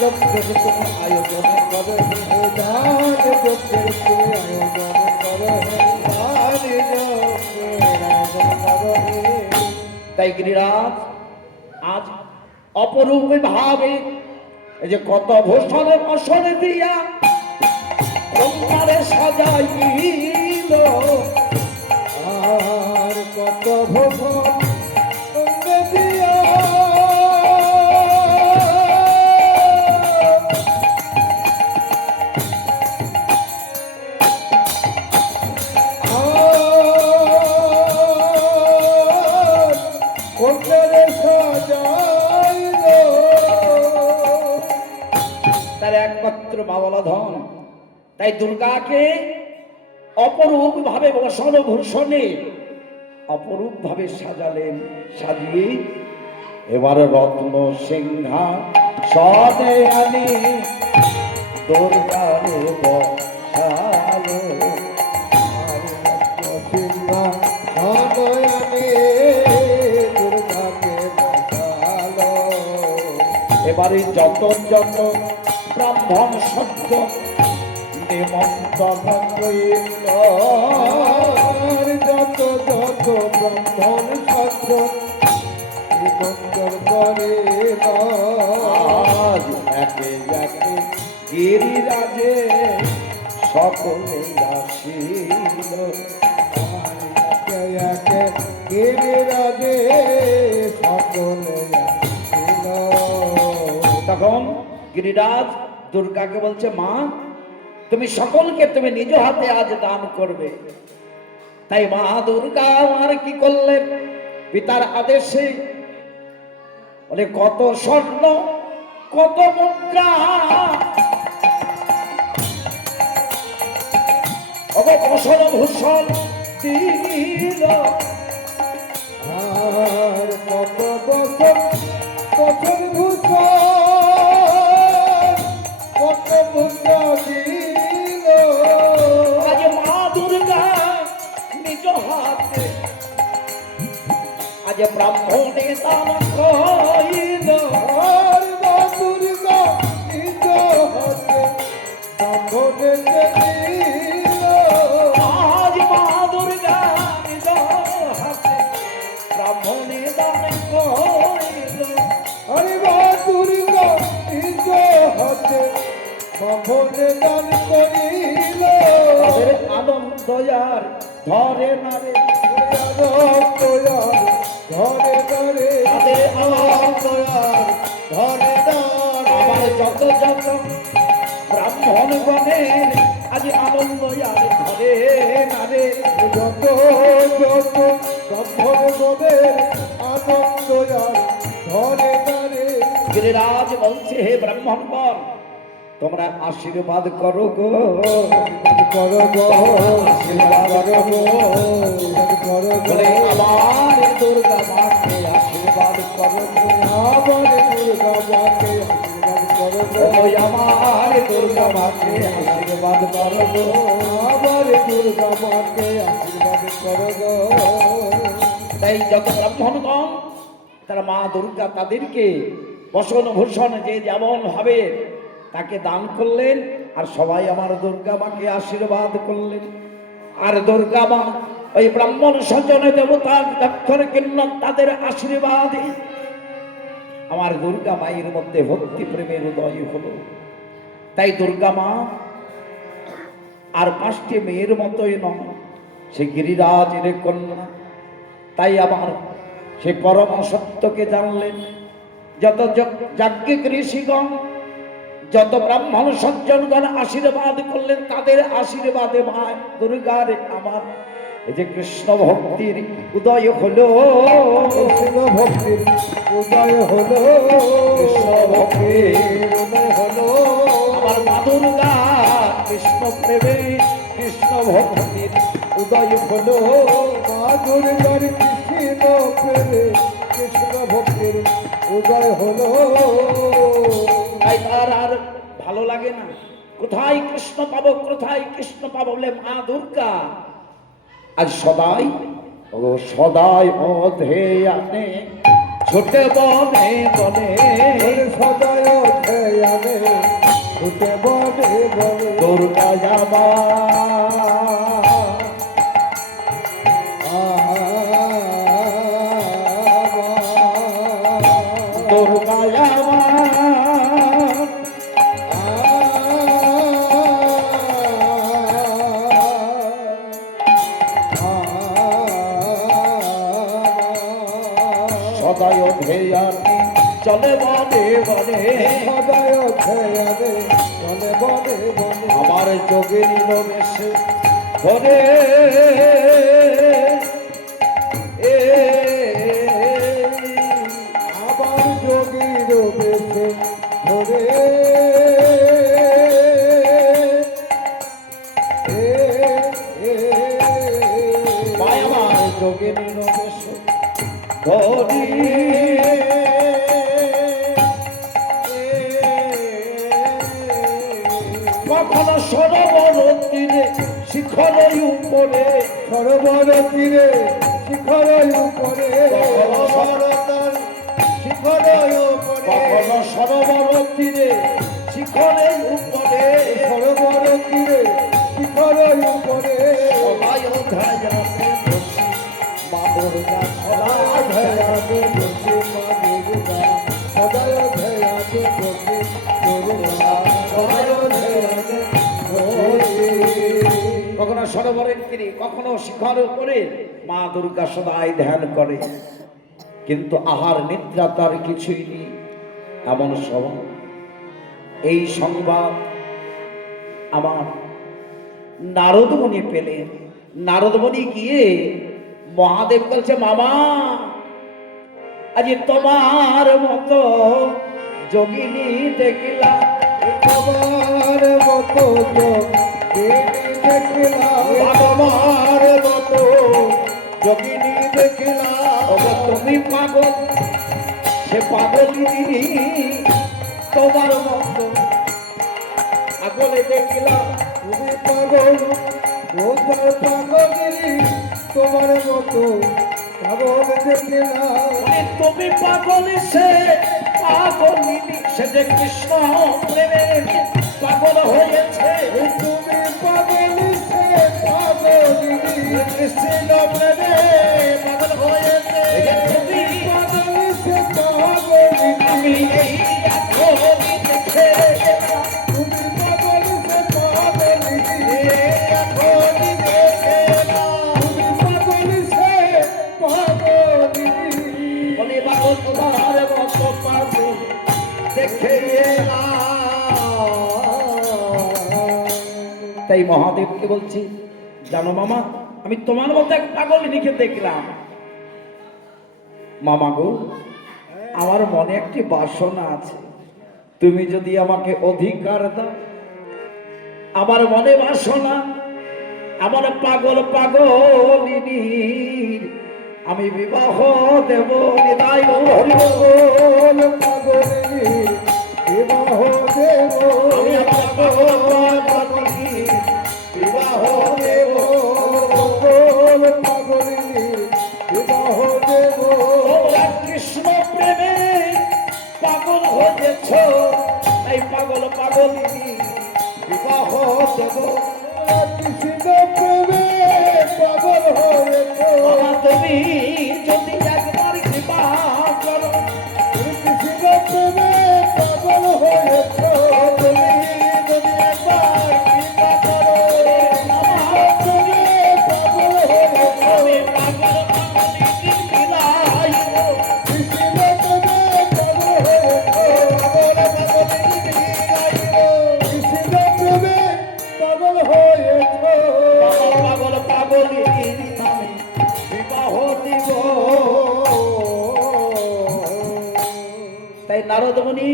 যজ্ঞের তুমি আয়োজন করো হে, দান যজ্ঞের তুমি আয়োজন করো হে। দান যজ্ঞের আয়োজন করো হে। তাই গিরিরাজ আজ অপরূপ ভাবে এই যে কত ভূষণে বসনে দিয়া কন্যারে সাজাইল। আর কত ভোজন সঙ্গে দিয়া কন্যারে সাজাইল। তার একমাত্র বাবলা ধন। তাই দুর্গাকে অপরূপ ভাবে বসন ভূষণে অপরূপ ভাবে সাজালেন। সাজিয়ে এবার রত্ন সিংহা সদে আনি দুর্গারে বসালো। এবারে যত যত ব্রাহ্মণ সত্য নিমন্ত্রণ করিল। যত যত ব্রাহ্মণ সত্য নিমন্ত্রণ করিল। আজ একে একে গিরিরাজে সকলে আসিল। একে একে গিরিরাজে সকলে আসিল। তখন গিরিরাজ দুর্গাকে বলছে, মা তুমি সকলকে তুমি নিজ হাতে আজ দান করবে। তাই মা দুর্গা আমার কি করলেন, পিতার আদেশে বলে কত স্বর্ণ কত মুদ্রা অবসর ভূষণ দিল। আর কত বছর বছর ভূষণ কত মুদ্রা দিল। আজ মা দুর্গা নিজ হাতে আজ ব্রাহ্মণে দান করিল। আর মা দুর্গা নিজ হাতে ব্রাহ্মণে দিল। আজ মা দুর্গা নিজ হাতে ব্রাহ্মণে দান করিল। আরে মা দুর্গা নিজ হাতে ব্রাহ্মণে দান করিল। তাদের আনন্দ আর ধরে নারে, ঘরে ঘরে তাদের আনন্দ আর ঘরে আমার যত যত ব্রাহ্মণ গণের আজ আনন্দ আর ধরে নারে। যত যত ব্রাহ্মণ গণের আনন্দ আর ঘরে ঘরে। গিরিরাজ বলছে, হে ব্রাহ্মণগণ তোমরা আশীর্বাদ করো গো, করো গো আশীর্বাদ করো গো করো গো। বলে আমার দুর্গা মাকে আশীর্বাদ করো গো, আমার দুর্গা মাকে আশীর্বাদ করো গো। ওই আমার দুর্গা মাকে আশীর্বাদ করো গো। আমার দুর্গা মাকে আশীর্বাদ করো গো। তাই যত ব্রাহ্মণগণ তারা মা দুর্গা তাদেরকে বসন ভূষণ যে যেমন ভাবে তাকে দান করলেন, আর সবাই আমার দুর্গা মাকে আশীর্বাদ করলেন। আর দুর্গা মা ওই ব্রাহ্মণ সজ্জনে দেবতা দক্ষর কিন্নর তাদের আশীর্বাদে আমার দুর্গা মায়ের মধ্যে ভক্তি প্রেমের উদয় হলো। তাই দুর্গা মা আর 5টি মেয়ের মতোই নয়, সে গিরিরাজের কন্যা। তাই আমার সে পরম সত্যকে জানলেন। যত যাজ্ঞিক ঋষিগণ যত ব্রাহ্মণ সজ্জনগণ আশীর্বাদ করলেন, তাদের আশীর্বাদে মা দুর্গার আমার এই যে কৃষ্ণ ভক্তির উদয় হলো। কৃষ্ণ ভক্তির উদয় হলো। কৃষ্ণ ভক্তির উদয় হলো। আমার মা দুর্গা কৃষ্ণ প্রেমে কৃষ্ণ ভক্তির উদয় হলো। মা দুর্গার কৃষ্ণ প্রেমে কৃষ্ণ ভক্তির উদয় হলো। তাই তার আর ভালো লাগে না, কোথায় কৃষ্ণ পাবো কোথায় কৃষ্ণ পাবো বলে মা দুর্গা আজ সদাই ও সদাই অধেয়ানে ছোটে বনে বনে সদয় ধ্যানে ছুটে বনে বনে। দুর্গা যাবা দুর্গা যাবা সদাই অধেয়ানে চলে বনে বনে সদয় ধ্যানে বনে বনে বনে। আমার যোগে নিল বেশে ধরে আবার যোগীর বেশে ধরে মায় আমার যোগে নিল বেশে ধরি কখনো সরোবর তীরে শিখরের উপরে সরোবর তীরে শিখরের উপরে। শিখরের উপরে কখনো সরোবর তীরে শিখরের উপরে সরোবর তীরে শিখরের উপরে। সবাই অধ্যায়াতে বসি মা দুর্গা সদা ধ্যানে বসে মা দুর্গা সদয় ধ্যানে বসে সরোবরের তীরে, কখনো শিখর উপরে মা দুর্গা সদাই ধ্যান করে, কিন্তু আহার নিদ্রা তার কিছুই নেই। এমন সময় এই সংবাদ আমার নারদমণি পেলেন। নারদমণি গিয়ে মহাদেব বলছে, মামা আজ তোমার মতো যোগিনী দেখলাম, তোমার মতো দেখলাম, তোমার মতো যোগিনী দেখলাম। তুমি পাগল, সে পাগলিনী তোমার মতো পাগলে দেখলাম। তুমি পাগল, তোমার পাগলিনী তোমার মতো পাগল দেখলাম। তুমি পাগল, সে পাগলিনী, সে যে কৃষ্ণ প্রেমে পাগল হয়েছে। তুমি পাগল, সে পাগলিনী কৃষ্ণ প্রেমে পাগল হয়েছে। তুমি পাগল, সে পাগলিনী আমি এই এখনই দেখে গেলাম। তুমি পাগল, সে পাগলিনী এখনই দেখে গেলাম। তুমি পাগল, সে পাগলিনী। বলে পাগল তোমার মতো পাগল দেখে এলাম। তাই মহাদেবকে বলছি, জানো মামা, আমি তোমার মতো এক পাগলিনীকে দেখলাম। মামা গো, আমার মনে একটি বাসনা আছে, তুমি যদি আমাকে অধিকার দাও, আমার মনে বাসনা, আমার পাগল পাগলিনীর আমি বিবাহ দেব। নিতাই গৌর হরি বল। পাগলিনী বিবাহ দেব, আমি আমার পাগল পাগলিনীর বিবাহ দেব। পাগলিনী বিবাহ দেব। তোমরা কৃষ্ণ প্রেমে পাগল হয়েছ, তাই পাগল পাগলিনী বিবাহ দেব। কৃষ্ণ প্রেমে পাগল হয়েছ, বাবা তুমি যদি একবার কৃপা করো, কৃষ্ণ প্রেমে পাগল হয়েছ, তুমি যদি একবার কৃপা করো, প্রেমে পাগল হয়েছ, আমি পাগল পাগলিনীর বিলাইব। কৃষ্ণ প্রেমে পাগল হয়েছ, পাগল পাগলিনীর বিলাইব। কৃষ্ণ প্রেমে পাগল হয়েছ। বাবা পাগল পাগলিনীর নামে বিবাহ দিব। তাই নারদমণি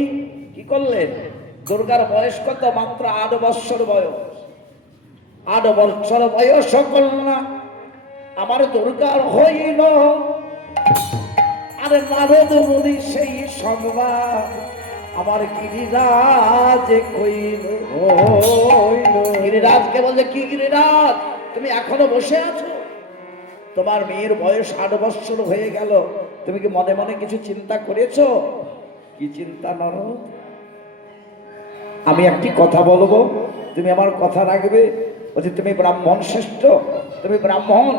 কি করলেন? দুর্গার বয়স কত? মাত্র 8 বৎসর বয়স। 8 বৎসর বয়স কন্যা আমার দুর্গার হইল। আরে নারদমণি সেই সংবাদ আমার গিরিরাজ কইল। গিরিরাজকে বলছে, কি গিরিরাজ, তুমি এখনো বসে আছো? তোমার মেয়ের বয়স 8 বৎসর হয়ে গেল, তুমি কি মনে মনে কিছু চিন্তা করেছো? কি চিন্তা নারদ? আমি একটি কথা বলবো, তুমি আমার কথা রাখবে। বলছি, তুমি ব্রাহ্মণ শ্রেষ্ঠ, তুমি ব্রাহ্মণ,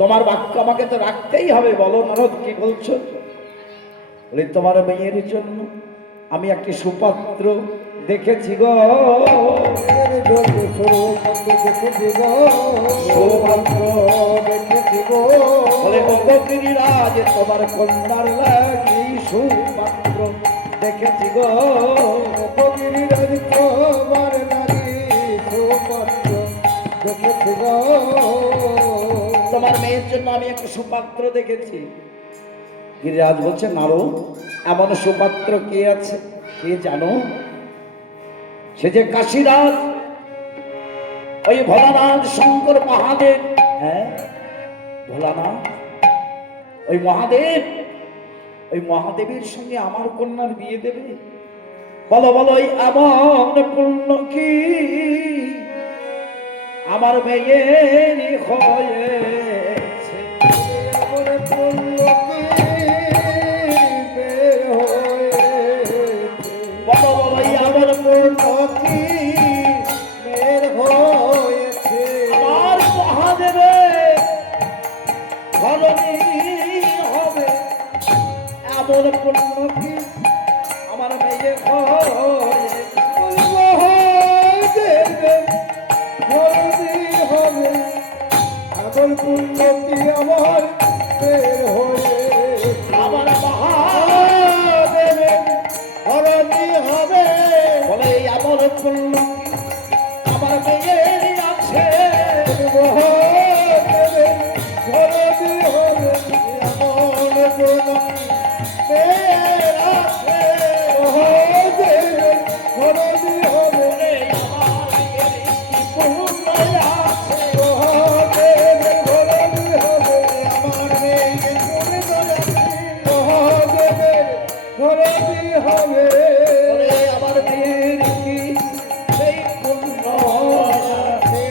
তোমার বাক্য আমাকে তো রাখতেই হবে। বলো নারদ, কি বলছো? বলে, তোমার মেয়ের জন্য আমি একটি সুপাত্র দেখেছি গো। বলে, গিরিরাজ, তোমার কন্যার লাগি সুপাত্র দেখেছি গো। গিরিরাজ তোমার লাগি সুপাত্র দেখেছি গো। তোমার মেয়ের জন্য আমি একটা সুপাত্র দেখেছি। গিরিরাজ বলছে, নারদ, এমন সুপাত্র কে আছে? কে জানো? সে যে কাশীরাজ, ওই ভোলানাথ শঙ্কর মহাদেব। হ্যাঁ, ভোলানাথ, ওই মহাদেব, ওই মহাদেবের সঙ্গে আমার কন্যার বিয়ে দেবে? বলো বলো, ওই এমন পূর্ণ কি আমার মেয়ের হয়েছে? এমন পূর্ণ কি বের হয়েছে? বলো বলো, এই আমার পূর্ণ কি বের হয়েছে? আমার মহাদেবের ধরণী হবে। এমন পূর্ণ কি আমার মেয়ে হয়েছে? মহাদেবের ধরনী হবে। পুণ্য কি আমার বের হয়ে আমার মহাদেবের ধরণী হবে বলে এমন পুণ্য আমার মেয়ের আছে মহাদেবের ধরণী হবে এমন পুণ্য বের আছে মহাদেবের ধরণী হবে আমার মেয়ের কি পুণ্য আছে মহাদেবের ধরণী হবে আমার মেয়ে মহাদেবের ধরণী হবে বলে আমার মেয়ের কি সেই পুণ্য আছে?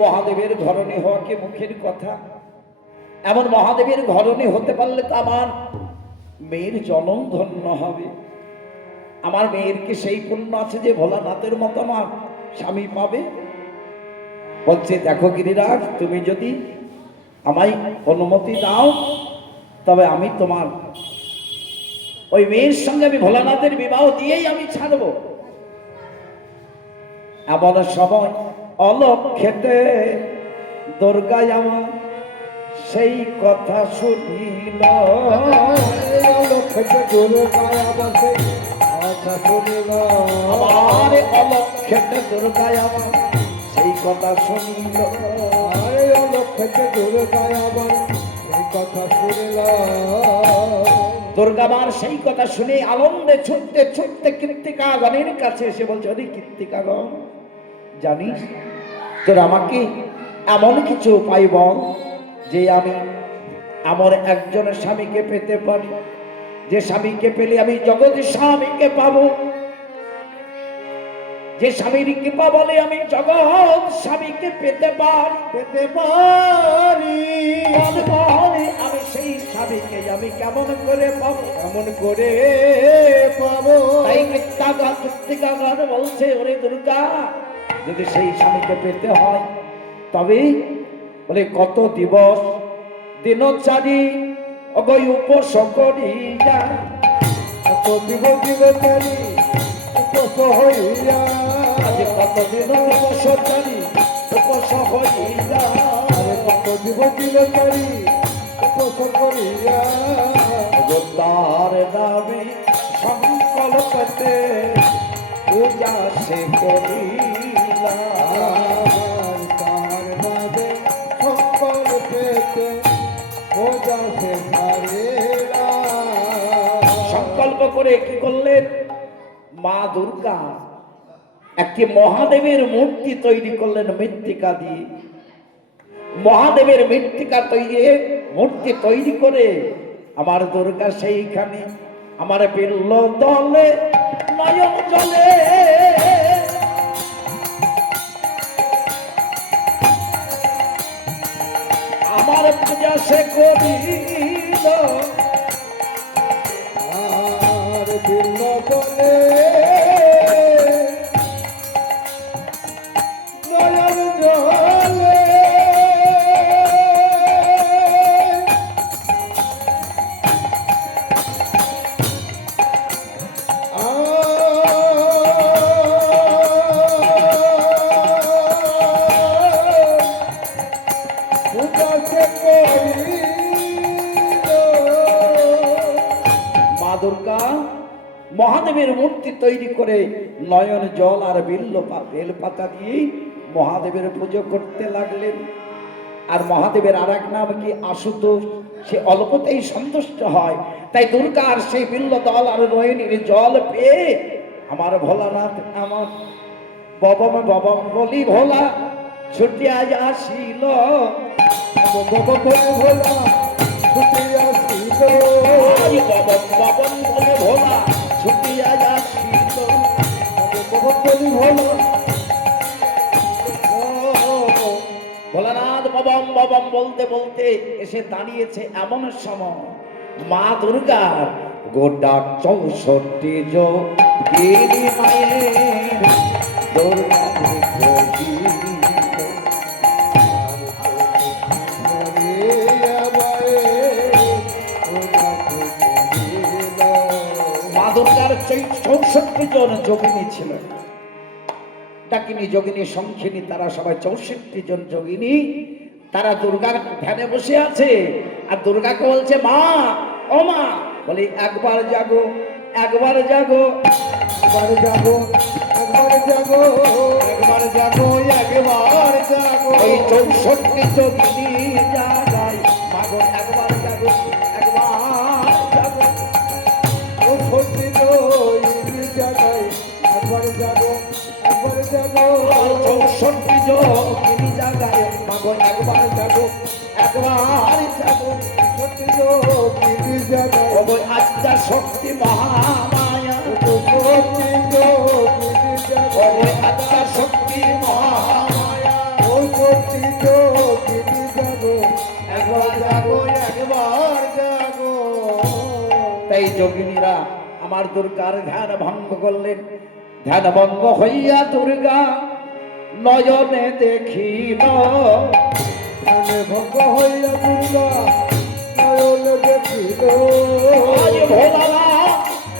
মহাদেবের ঘরণী হওয়া কি মুখের কথা? এমন মহাদেবের ঘরণী হতে পারলে তো আমার মেয়ের জনম ধন্য হবে। আমার মেয়ের কি সেই পুণ্য আছে যে ভোলানাথের মতো আমার স্বামী পাবে? বলছে দেখো গিরিরাজ, তুমি যদি আমায় অনুমতি দাও তবে আমি তোমার ওই মেয়ের সঙ্গে আমি ভোলানাথের বিবাহ দিয়েই আমি ছাড়বো। এমন সময় অলক্ষেতে দুর্গায় আমার সেই কথা শুনিল। লক্ষ্যে দুর্গায় আমার সেই কথা শুনিল আমার অলক্ষেতে দুর্গায় আমার সেই কথা শুনিল। লক্ষ্যে দুর্গায় আমার সেই কথা শুনিল দুর্গামার সেই কথা শুনে আনন্দে ছুটতে ছুটতে কৃত্তিকাগণের কাছে এসে বলছে, ওরে কৃত্তিকাগণ, জানিস তোর আমাকে এমন কিছু উপায় বল যে আমি আমার একজনের স্বামীকে পেতে পারি, যে স্বামীকে পেলে আমি জগতের স্বামীকে পাবো, যে স্বামীর কৃপা বলে আমি জগৎ স্বামীকে পেতে পারি। বলে আমি সেই স্বামীকে আমি কেমন করে পাবো? এমন করে পাবো তাই কৃত্তিকাগণ বলছে, ওরে দুর্গা, যদি সেই স্বামীকে পেতে হয় তবে বলে কত দিবস দিনচারী অগৈ উপোস করিয়া দিবচারী উপোস হইয়া আজ কত দিন উপোসচারী উপোস হইয়া কত দিবচারী উপোস করিয়া তার নামে সংকল্পতে পূজা সে করিলা। তার নামে সকল পেতে পূজা সে করিলা সংকল্প করে কি করলেন? মা দুর্গা একটি মহাদেবের মূর্তি তৈরি করলেন মৃত্তিকা দিয়ে। মহাদেবের মৃত্তিকা মূর্তি তৈরি করে আমার দুর্গা সেইখানে আমার বিল্ল দলে নয়ন জলে আমার পূজা সে করিল। আর বিল্ল বলে নয়ন জলে মা দুর্গা মহাদেবের মূর্তি তৈরি করে নয়ন জল আর বেলপাতা দিয়ে মহাদেবের পুজো করতে লাগলেন। আর মহাদেবের আর এক নাম কি আশুতোষ, সে অল্পতেই সন্তুষ্ট হয়। তাই দুর্গার সেই বিল্ল দল আর নয়নের জল পেয়ে আমার ভোলানাথ আমার ববম ববম বলি ভোলা ছুটিয়া আসিল। ভোলা ছুটিয়া ছিল ববম ববম বলে ভোলা ছুটিয়া আসিল। ভোলা ভোলানাথ ববম ববম বলতে বলতে এসে দাঁড়িয়েছে এমন সময় মা দুর্গার গোটা 64 যোগিনী মায়ের দুর্গার মা দুর্গার 64 জন যোগিনী ছিল। ডাকিনী যোগিনী শঙ্খিনী তারা সবাই 64 জন যোগিনী তারা দুর্গার ধ্যানে বসে আছে আর দুর্গাকে বলছে মা ও মা বলে একবার জাগো একবার জাগো একবার জাগো একবার জাগো একবার জাগো একবার জাগো ওই 64 যোগিনী জাগায় মাগো একবার জাগো একবার জাগো ও সত্যি তো এই জায়গায় একবার জাগো একবার জাগো 64 যোগিনী জাগায় মাগো একবার জাগো একবার জাগো সত্যি তো এই জায়গায় ওই আদ্যা শক্তি মহামায়া ও সত্যি তো এই জায়গায় ওই আদ্যা শক্তি মহামায়া ও সত্যি তো এই জাগো একবার জাগো একবার জাগো তাই যোগিনীরা আমার দুর্গার ধ্যান ভঙ্গ করলেন ধ্যান ভঙ্গ হইয়া দুর্গা নয়নে দেখিল ধ্যানে ভঙ্গ হইয়া দুর্গা নয়ন দেখিল আজ ভোলারা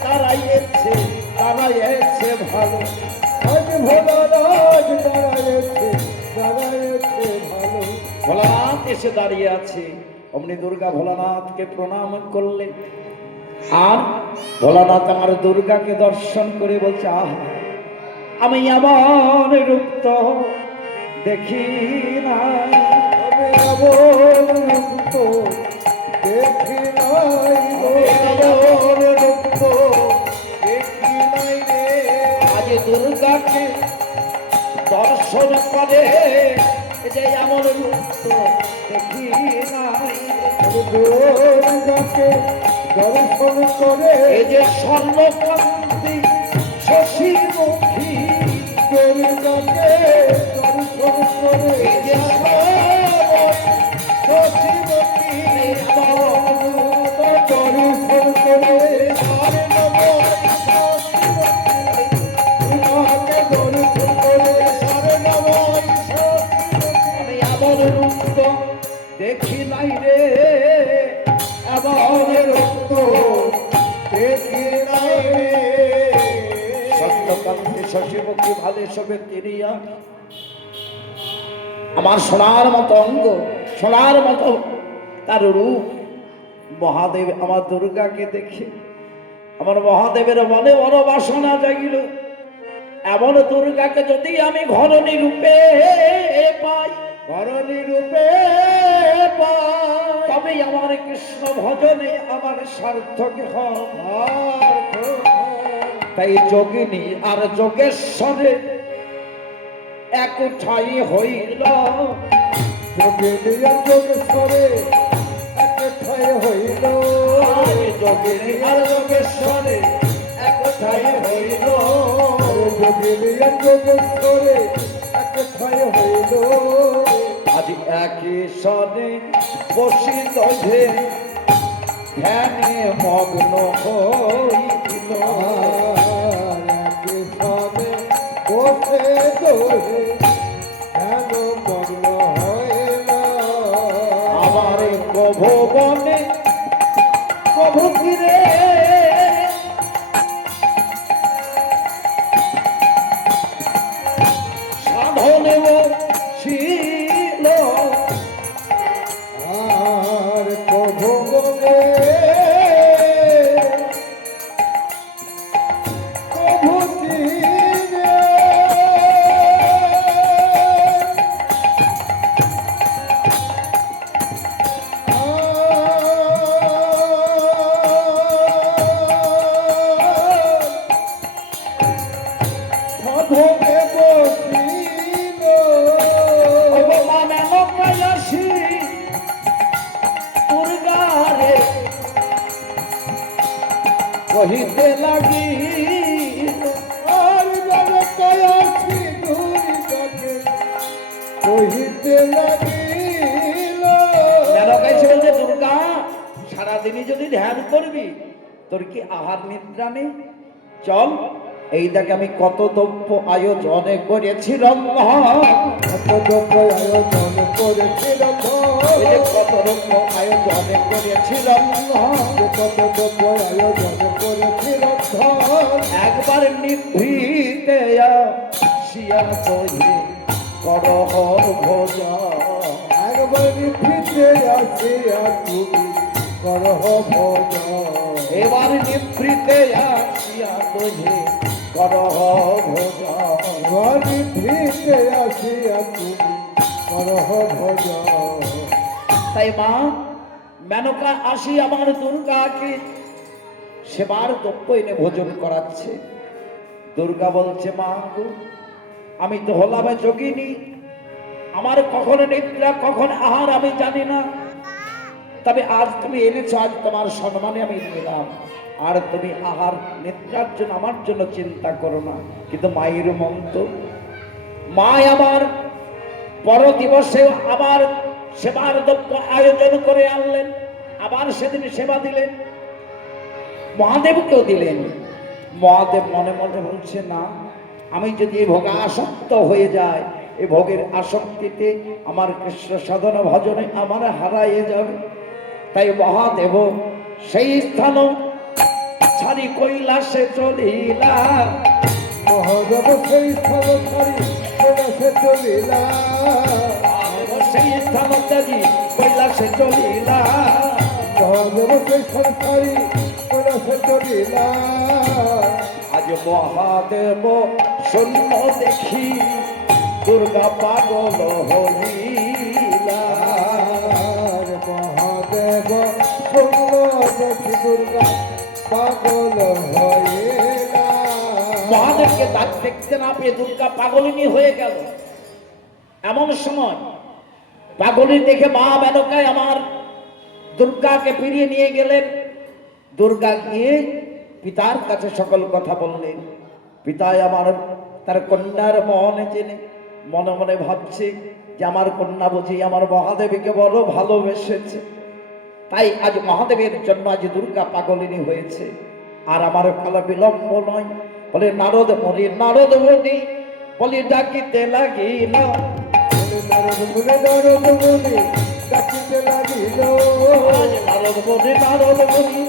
তারাইছে তারাইছে ভালো আজ ভোলারাজ দাঁড়াইছে দাঁড়াইছে ভালো ভোলানাথ এসে দাঁড়িয়ে আছে অমনি দুর্গা ভোলানাথকে প্রণাম করলে আর ভোলানাথ আমার দুর্গাকে দর্শন করে বলছে আহা আমি আমার রূপ তো দেখি নাই আমি আবার রূপ দেখি নাই আমি আবার রূপ তো দেখি নাই রে আজ দুর্গাকে দর্শন করে যে আমার রূপ তো দেখি নাই দুর্গাকে দর্শন করে এই যে স্বর্ণকান্তি শশীমুখী দুর্গাকে দর্শন করে এই যে শশীমুখী দর্শন করে হরে নম দুর্গাকে দর্শন করে হরে নম আমি এমন রূপ তো দেখি নাই রে এমন রূপ তো দেখি নাই রে সত্যকান্তি শশীমুখী ভালে সবে তিরিয়া আমার সোনার মতো অঙ্গ সোনার মতো তার রূপ মহাদেব আমার দুর্গাকে দেখে আমার মহাদেবের মনে বড় বাসনা জাগিল এমন দুর্গাকে যদি আমি ঘরণী রূপে পাই ধরণী রূপে তবে আমার কৃষ্ণ ভজনে আমার সার্থক হয় তাই যোগিনী আর যোগেশ্বরে এক ঠাই হইল যোগিনী যোগেশ্বরে এক ঠাই হইল যোগিনী আর যোগেশ্বরে এক ঠাই হইল যোগিনী যোগেশ্বরে এক ঠাই হইল আজ একই সনে বসিত যে ধ্যানে মগ্ন হইল একই সামনে বসে দোহে ধ্যান মগ্ন হইল আমার প্রভবনে প্রভু ফিরে সাধনে ছিল আর প্রভু বলে প্রভু চিনে সাধনে বসিল মানানো প্রয়াসী দুর্গারে কহিতে লাগি আর জগতে আছি দুর্গাকে কহিতে লাগিল ছিল যে দুর্গা সারাদিনই যদি ধ্যান করবি তোর কি আহার নিদ্রা নেই চল এই দেখ আমি কত দ্রব্য আয়োজনে করেছি কত দ্রব্য আয়োজন করেছিল এই যে কত দ্রব্য আয়োজনে করেছিলাম কত দ্রব্য আয়োজন করেছিল একবার নিভৃতে আসিয়া দহে করহ ভোজন। একবার নিভৃতে আসিয়া তুমি করহ ভোজন। এবার নিভৃতে আসিয়া দহে করহ ভোজন। এবার নিভৃতে আসিয়া তুমি করহ ভোজন। তাই মা মেনকা আসি আমার দুর্গাকে সেবার দ্রব্য এনে ভোজন করাচ্ছে। দুর্গা বলছে, মা গো, আমি তো হলাম যোগিনী, আমার কখন নিদ্রা কখন আহার আমি জানি না, তবে আজ তুমি এনেছো, আজ তোমার সম্মানে আমি নিলাম, আর তুমি আহার নিদ্রার জন্য আমার জন্য চিন্তা করো না। কিন্তু মায়ের মন তো, মা আমার পর দিবসে আবার সেবার দ্রব্য আয়োজন করে আনলেন, আবার সেদিন সেবা দিলেন, মহাদেবকেও দিলেন। মহাদেব মনে মনে বলছে, না, আমি যদি এই ভোগে আসক্ত হয়ে যায়, এই ভোগের আসক্তিতে আমার কৃষ্ণ সাধন ভজনে আমার হারাইয়ে যাবে। তাই মহাদেব সেই স্থান ছাড়ি কৈলাসে চলিলা। মহাদেব সেই স্থান ছাড়ি কৈলাসে চলিলা। সেই স্থান ত্যাগী কৈলাসে চলিলা। মহাদেব সেই স্থান ছাড়ি কৈলাসে চলিলা। আজ মহাদেব শূন্য দেখি দুর্গা পাগল হইলা। মহাদেব শূন্য দেখি দুর্গা পাগল হইলা। মহাদেবকে দেখতে না পেয়ে দুর্গা পাগলিনী হয়ে গেল। এমন সময় পাগলি দেখে মা মেনকায় আমার দুর্গাকে ফিরিয়ে নিয়ে গেলেন। দুর্গা গিয়ে পিতার কাছে সকল কথা বললেন। পিতাই আমার তার কন্যার মনে জেনে মনে মনে ভাবছে যে আমার কন্যা বুঝি আমার মহাদেবীকে বড় ভালোবেসেছে, তাই আজ মহাদেবের জন্য আজ দুর্গা পাগলিনী হয়েছে। আর আমার কাল বিলম্ব নয়, বলে নারদ মণি নারদ মণি বলি ডাকিতে লাগিল। নারদ মুনি নারদ মুনি ডাকিতে লাগিল। নারদ মণি নারদ মণি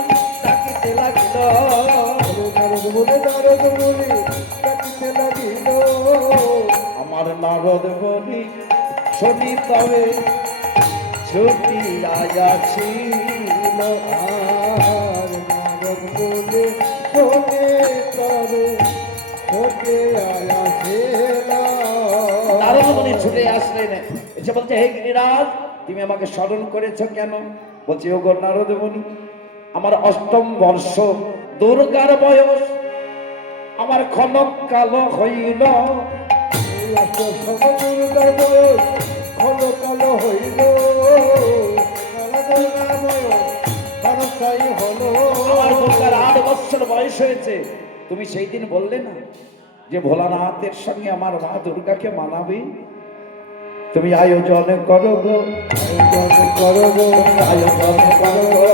ডাকিতে লাগিল। নারদ মুনি নারদ মুনি ডাকিতে লাগিল। আমার নারদ মণি শুনি তবে ছুটি আয়াছিল। আর নারদ মুনি শোনে তবে ছোটে আসিল। নারদ মণি ছুটে আসলেন, এসে বলছে, হে গিরিরাজ, তুমি আমাকে স্মরণ করেছো কেন? বলছে, ও গো নারদ মণি, আমার অষ্টম বর্ষ, দুর্গার বয়স, আমার ক্ষণক কাল হইল। দুর্গার বয়স ক্ষণ কালো হইল। দুর্গার বয়স ক্ষণকাই হলো। আমার দুর্গার 8 বছর বয়স হয়েছে। তুমি সেই দিন বললে না যে ভোলানাথের সঙ্গে আমার মা দুর্গাকে মানাবে? তুমি আয়োজন করো গো, আয়োজন করো গো, আয়োজন করো গো।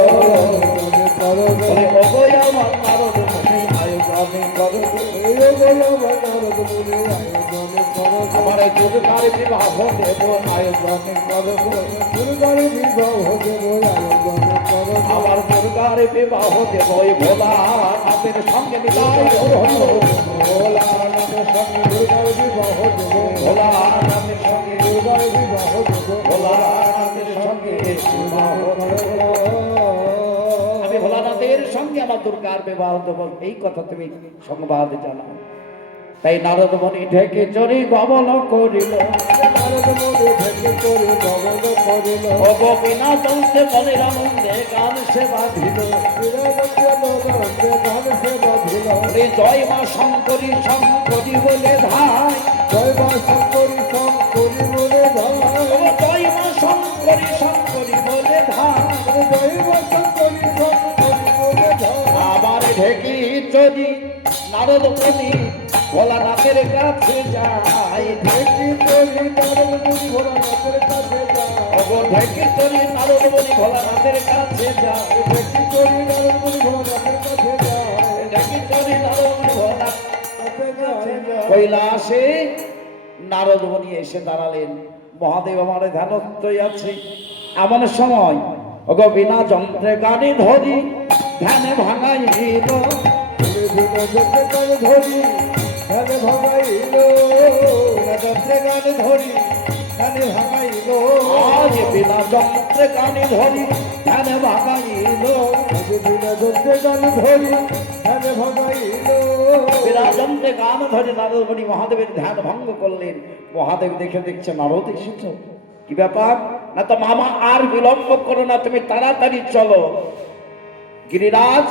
আয়োজন করো গো। বলে, ওগো আমার নারদ মণি আয়োজন করো গো। এই বলো আমার নারদ মুনি আয়োজন করো গো। আমার এই দুর্গার বিবাহ দেব আয়োজন করো গো। দুর্গার বিবাহ দেব আয়োজন করো গো। আমার দুর্গার বিবাহ দেব ওই ভোলানাথের সঙ্গে বিবাহ দেব। ভোলানাথের সঙ্গে দুর্গার বিবাহ দেব। ভোলানাথের সঙ্গে দুর্গার বিবাহ দেব। ভোলানাথের সঙ্গে বিবাহ দেব। আমি ভোলানাথের সঙ্গে আমার দুর্গার বিবাহ দেব, এই কথা তুমি সংবাদ জানাও। তাই নারদ মণি ঢেকে চড়ি গমন করিল। নারদ মুনি থেকে করে গমন করিল। ও গোপীনা চলতে মনের আনন্দে গান সে বাঁধিল। গান সে বাঁধিল। ওরে জয় মা শঙ্করী শঙ্করী বলে ধায়। জয় মা শঙ্করী শঙ্করী বলে ধায়। ও জয় মা শঙ্করী শঙ্করী বলে ধায়। জয় মা শঙ্করী শঙ্করী বলে ধায়। আবার ঢেকি চড়ি নারদ মণি ভোলানাথের কাছে যায়। ঢেকি চড়ি নারদ মুনি ভোলানাথের কাছে যায়। ও ঢেকি চড়ি নারদ মণি ভোলানাথের কাছে যায়। ঢেকি চড়ি নারদ মুনি ভোলানাথের কাছে যায়। ঢেকি চড়ি নারদ মণি ভোলানাথ কাছে যায়। কৈলাসে নারদ মণি এসে দাঁড়ালেন। মহাদেব আমার ধ্যানস্থ আছে। এমন সময় ওগো বিনা যন্ত্রে গানে ধরি ধ্যানে ভাঙাইল। ধরি ধ্যানে ভাগাইল। গানে ধরি গানে ভাঙাইল আজ বিনা যন্ত্রে গানে ধরি ধ্যানে ভাঙাইল আজ বিনা যন্ত্রে গানে ধরি গানে ভাঙাইল বিনা যন্ত্রে গান ধরে নারদ মুনি মহাদেবের ধ্যান ভঙ্গ করলেন। মহাদেব দেখে দেখছে নারদ এসেছ, কি ব্যাপার? না তো মামা আর বিলম্ব করো না, তুমি তাড়াতাড়ি চলো। গিরিরাজ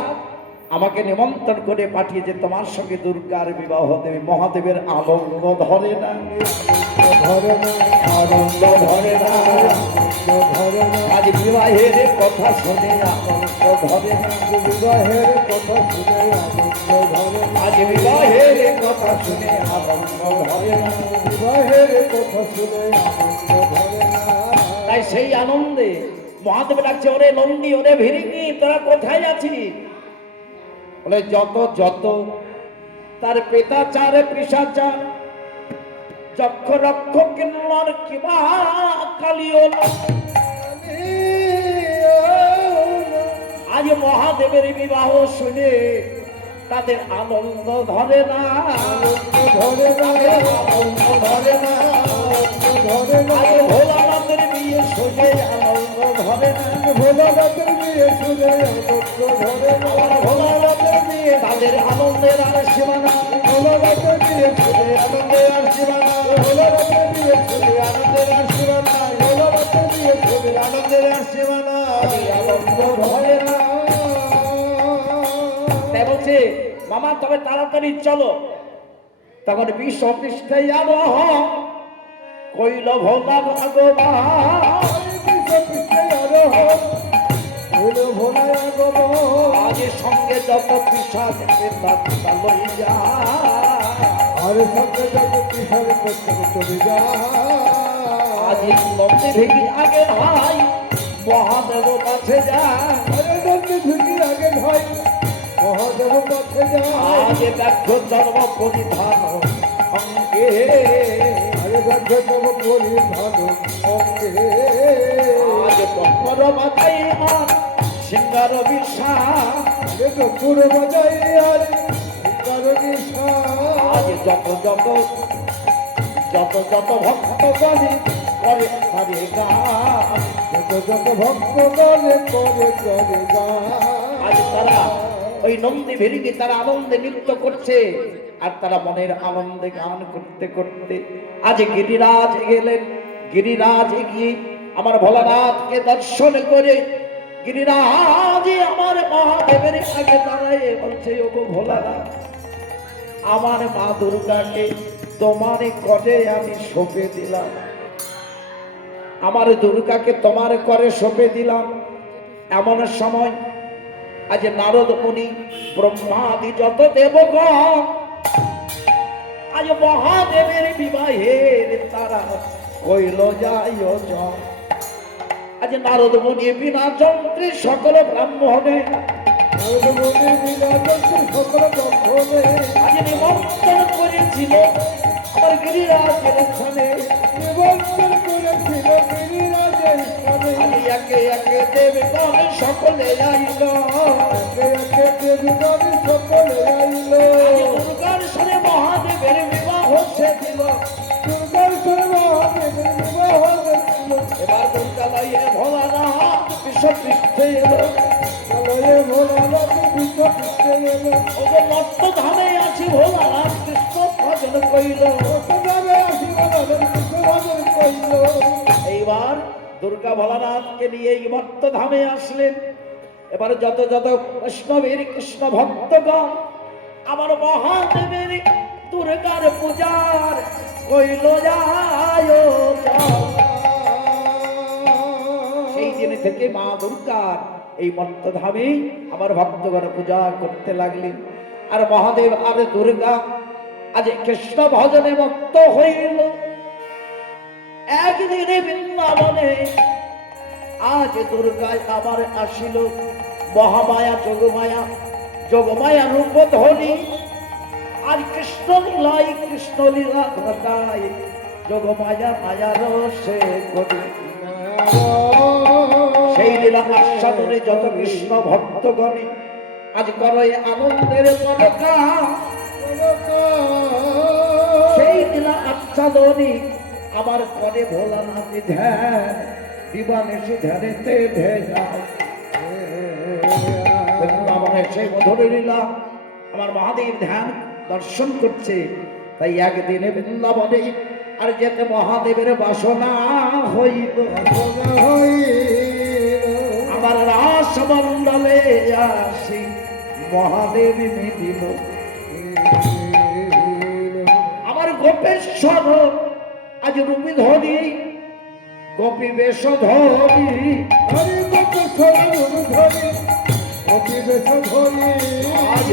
আমাকে নিমন্ত্রণ করে পাঠিয়েছে তোমার সঙ্গে দুর্গার বিবাহ দেবে। মহাদেবের আনন্দ ধরে না, ধরে না আনন্দ ধরে না, ধরে না আজ বিবাহের কথা শুনে আনন্দ ধরে না, বিবাহের কথা শুনে আনন্দ ধরে না আজ বিবাহের কথা শুনে আনন্দ ধরে না। বিবাহের কথা শুনে আনন্দ ধরে না তাই সেই আনন্দে মহাদেব ডাকছে, ওরে নন্দী, ওরে ভিরিঙ্গি, তোরা কোথায় আছিস? বলে যত যত তার পেতাচার পিশাচার যক্ষ রক্ষ কিন্নর কিবা কালিও আজ মহাদেবের বিবাহ শুনে তাদের আনন্দ ধরে না, ধরে না আনন্দ ধরে না। ধরে না আজ ভোলানাথের বিয়ে শুনে আনন্দ ধরে না, ভোলানাথের বিয়ে শুনে আনন্দ ধরে না আমার ভোলানাথের বিয়ে তাদের আনন্দের আর সীমা নাই। ভোলানাথের বিয়ে শুনে আনন্দের আর সীমা নাই, ভোলানাথের বিয়ে শুনে আনন্দের আর সীমা নাই, ভোলানাথের বিয়ে শুনে আনন্দের আর সীমা নাই। আনন্দ ধরে না। তাই বলছে মামা তবে তাড়াতাড়ি চলো। তখন বিষ পৃষ্ঠায় আবহ কইল ভোলা ভগবান আজ সঙ্গে যত পিসাদ লইয়া আর সঙ্গে যত কিশোর করতে চলে যা আজ নন্দী ভেঙি আগে ভাই মহাদেব কাছে যা আরে নন্দী ঢুকি আগে ভাই মহাদেব কাছে যা আজ ব্যর্থ জন্ম পরিধান অঙ্গে আরে ব্যর্থ জন্ম পরিধান অঙ্গে আজ বক্র মাথায় আর সিঙ্গার বিশ্বাস আরে পুরো বাজাই আর কারণে আজ যত যত যত যত ভক্ত গণে করে হরে গান যত যত ভক্ত গলে করে করে গা আজ তারা ওই নন্দী ভেরিকে তারা আনন্দে নৃত্য করছে আর তারা মনের আনন্দে গান করতে করতে আজ গিরিরাজ গেলেন। গিরিরাজ গিয়ে আমার ভোলানাথকে দর্শন করে গিরিরাজ আমার মহাদেবের আগে দাঁড়ায় বলছে, ওগো ভোলানাথ, আমার মা দুর্গাকে তোমার করে আমি সঁপে দিলাম, আমার দুর্গাকে তোমার করে সঁপে দিলাম। এমন সময় আজ নারদ মুনি ব্রহ্মাদি যত দেবগণ আজ মহাদেবের বিবাহের তারা কইল যাই আজ নারদ মুনি বিনা যন্ত্রে সকল ব্রাহ্মণে সকল ব্রহ্মণে আজ নিমন্ত্রণ করেছিল আমার গিরিরাজের স্থানে। নিমন্ত্রণ করেছিল গিরিরাজের স্থানে আমি একে একে দেবগণ সকলে আইল, একে একে দেবগণ সকলে আইল দুর্গার সরে মহাদেবের বিবাহ সে দিল। দুর্গার সরে মহাদেবের বিবাহ হয়েছিল এবার দুর্গা লাইয়ে ভোলানাথ বিশ্ব পৃষ্ঠে এলো। আলয়ে ভোলানাথ বিশ্ব পৃষ্ঠে এলো ওগো মত্ত ধামে আছি ভোলানাথ কৃষ্ণ ভজন কইল। প্রথমে আসি ভোলানাথ কৃষ্ণ ভজন কইল এইবার দুর্গা ভোলানাথকে নিয়ে এই মত্ত ধামে আসলেন। এবার যত যত বৈষ্ণবের কৃষ্ণ ভক্তগণ আমার মহাদেবের দুর্গার পূজার কইল যায়। সেই দিন থেকে মা দুর্গার এই মত্ত ধামে আমার ভক্তগণ পূজা করতে লাগলেন। আর মহাদেব আর দুর্গা আজ কৃষ্ণ ভজনে মত্ত হইল। একদিনে বৃন্দাবনে আজ দুর্গায় আবার আসিল মহামায়া যোগমায়া, যোগমায়া রূপ ধরি আর কৃষ্ণ লীলাই কৃষ্ণ লীলা ঘটায় যোগমায়া মায়া রসে করি। সেই লীলা আস্বাদনে যত কৃষ্ণ ভক্তগণে আজ করে আনন্দের পদকা। সেই লীলা আস্বাদনে আমার করে ভোলানাথ ধ্যান দিবানিশি ধ্যানেতে ভেজা বৃন্দাবনে সেই মধুর লীলা আমার মহাদেব ধ্যান দর্শন করছে। তাই একদিনে বৃন্দাবনে আর যেতে মহাদেবের বাসনা হইল, আমার রাসমণ্ডলে আসি মহাদেব মিলিল। আমার গোপেশ্বর আজ রূপী ধরি গোপী বেশ ধরি, আজ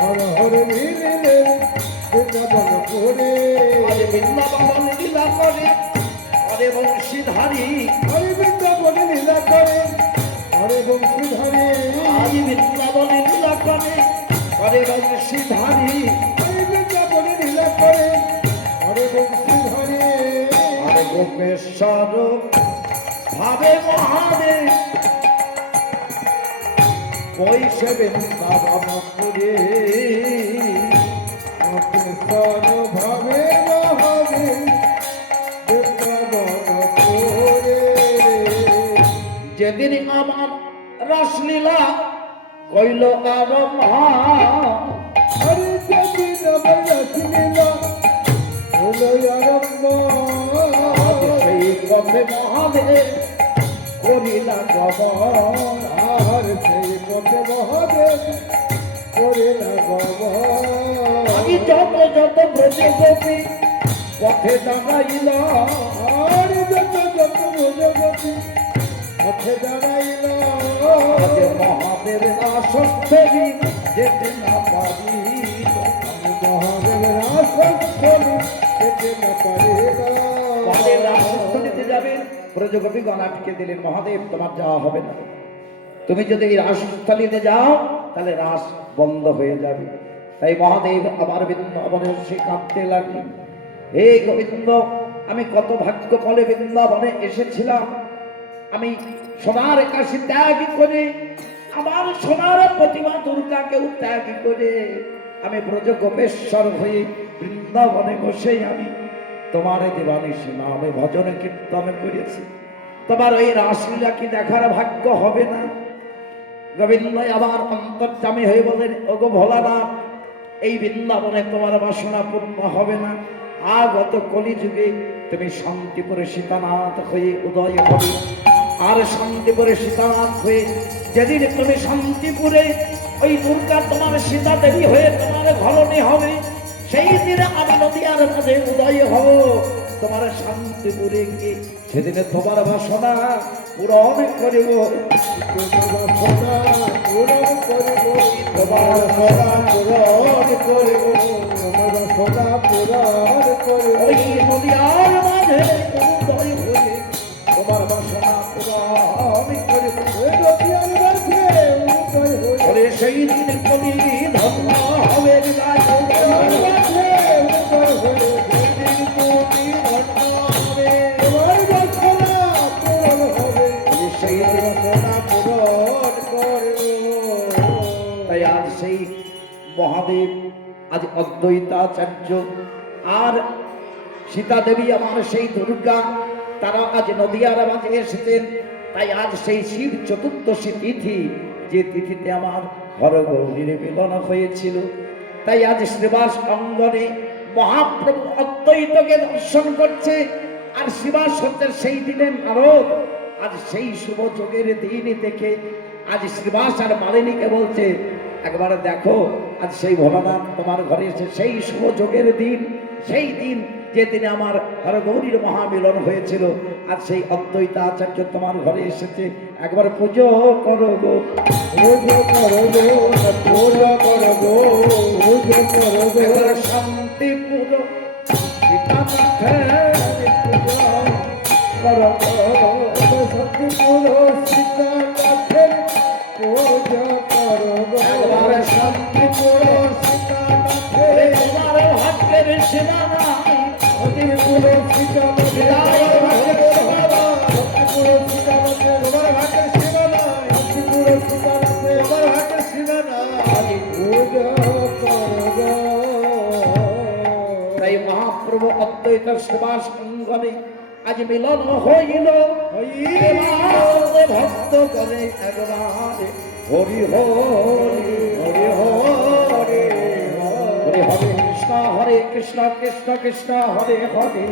হর হরে মিলে বৃন্দাবন আজ বৃন্দাবন লীলা করে হরে বংশীধারী, হরে বৃন্দাবন লীলা করে হরে বংশীধারী, আজ বৃন্দাবন লীলা করে হরে বংশীধারী, হরে বৃন্দাবন লীলা করে হরে বংশীধারী। হরে গোপেশ্বর ভাবে মহাদেব কইসে বৃন্দাবন করে, গোপেশ্বর ভাবে মহাদেব বৃন্দাবন করে। যেদিন আমার রাসলীলা কইল আরম্ভ, হরে যেদিন আমার রাসলীলা হলো আরম্ভ, সেই পথে মহাদেব করিলা গমন, আর সেই পথে মহাদেব করিলা গমন। আমি যত যত ব্রজে গোপী পথে দাঁড়াইল, আর যত যত ভোজগতি পথে দাঁড়াইল, আজ মহাদেব আসস্থলি যেতে না পারিল, মহাদেবের আসস্থলি যেতে না পারিল। মহাদেব আসস্থলিতে যাবেন, ব্রজগোপী গণ আটকে দিলেন, মহাদেব তোমার যাওয়া হবে না, তুমি যদি এই রাসস্থলিতে যাও তাহলে রাস বন্ধ হয়ে যাবে। তাই মহাদেব আবার বৃন্দাবনে সে কাঁদতে লাগলেন, হে গোবিন্দ, আমি কত ভাগ্য ফলে বৃন্দাবনে এসেছিলাম, আমি সোনার কাশি ত্যাগ করে আমার সোনার প্রতিমা দুর্গাকেও ত্যাগ করে আমি ব্রজ গোপেশ্বর হয়ে বৃন্দাবনে বসে আমি তোমার দিবানিশি নামে ভজন কীর্তন করেছি, তোমার ওই রাসলীলা কি দেখার ভাগ্য হবে না? গোবিন্দ আবার অন্তর্যামী হয়ে বলেন, ওগো ভোলানাথ, এই বৃন্দাবনে তোমার বাসনা পূর্ণ হবে না, আগত কলিযুগে তুমি শান্তিপুরে সীতানাথ হয়ে উদয় হবে। আর শান্তিপুরে সীতানাথ হয়ে যেদিন তুমি শান্তিপুরে ওই দুর্গা তোমার সীতা দেবী হয়ে তোমার ঘরণী হবে, সেই দিনে আমি নদীয়ার মাঝে উদয় হব তোমার শান্তিপুরে গিয়ে, সেদিনে তোমার বাসনা পূরণ করিব, বাসনা পূরণ করিব, তোমার বাসনা পূরণ করিব, তোমার বাসনা পূরণ করিব। ওই নদীয়ার মাঝে উদয় হয়ে তোমার বাসনা পূরণ করিব। ওই নদীয়ার মাঝে উদয় হয়ে ওরে সেই দিন কবি ধন্য হবে গায়ে, তোমার মাঝে উদয় হয়ে সেদিন কবি ধন্য হবে, তোমার বাসনা পূরণ হবে, ওরে সেই দিন বাসনা পূরণ করিব। তাই আজ সেই মহাদেব আজ অদ্বৈতাচার্য আর সীতা দেবী আমার সেই দুর্গা তারা আজ নদিয়ার মাঝে এসেছেন। তাই আজ সেই শিব চতুর্দশী তিথি, যে তিথিতে আমার হরগৌরীর মিলন হয়েছিল, তাই আজ শ্রীবাস অঙ্গনে মহাপ্রভু অদ্বৈতকে দর্শন করছে। আর শ্রীবাস হচ্ছেন সেই দিনের নারদ। আজ সেই শুভ যোগের দিন দেখে আজ শ্রীবাস আর মালিনীকে বলছে, একবার দেখো আজ সেই ভোলানাথ তোমার ঘরে এসে, সেই শুভ যোগের দিন, সেই দিন যে দিনে আমার হরগৌরীর মহামিলন হয়েছিল, আর সেই অদ্বৈতাচার্য তোমার ঘরে এসেছে, একবার পুজো করো গো, পুজো করো গো, পুজো করো গো, পুজো করো গো। একবার শান্তি পুরো সীতানাথের পুজো করো গো, সত্যি পুরো সীতানাথের পুজো করো গো। একবার শান্তি পুরো সীতানাথের তোমার ভাগ্যের সীমা নাই, সত্যি পুরো সীতানাথের সত্যি পুরো সীতানাথের তোমার ভাগ্যের সীমা নাই, সত্যি পুরো সীতানাথের তোমার ভাগ্যের সীমা নাই। পুজো করো গো। অদ্বৈত সেবা সঙ্গমে আজ মিলন হইল। এবার ভক্ত করে একবার হরি হরি হরি হরি হরে হরে কৃষ্ণ হরে কৃষ্ণ কৃষ্ণ কৃষ্ণ হরে হরে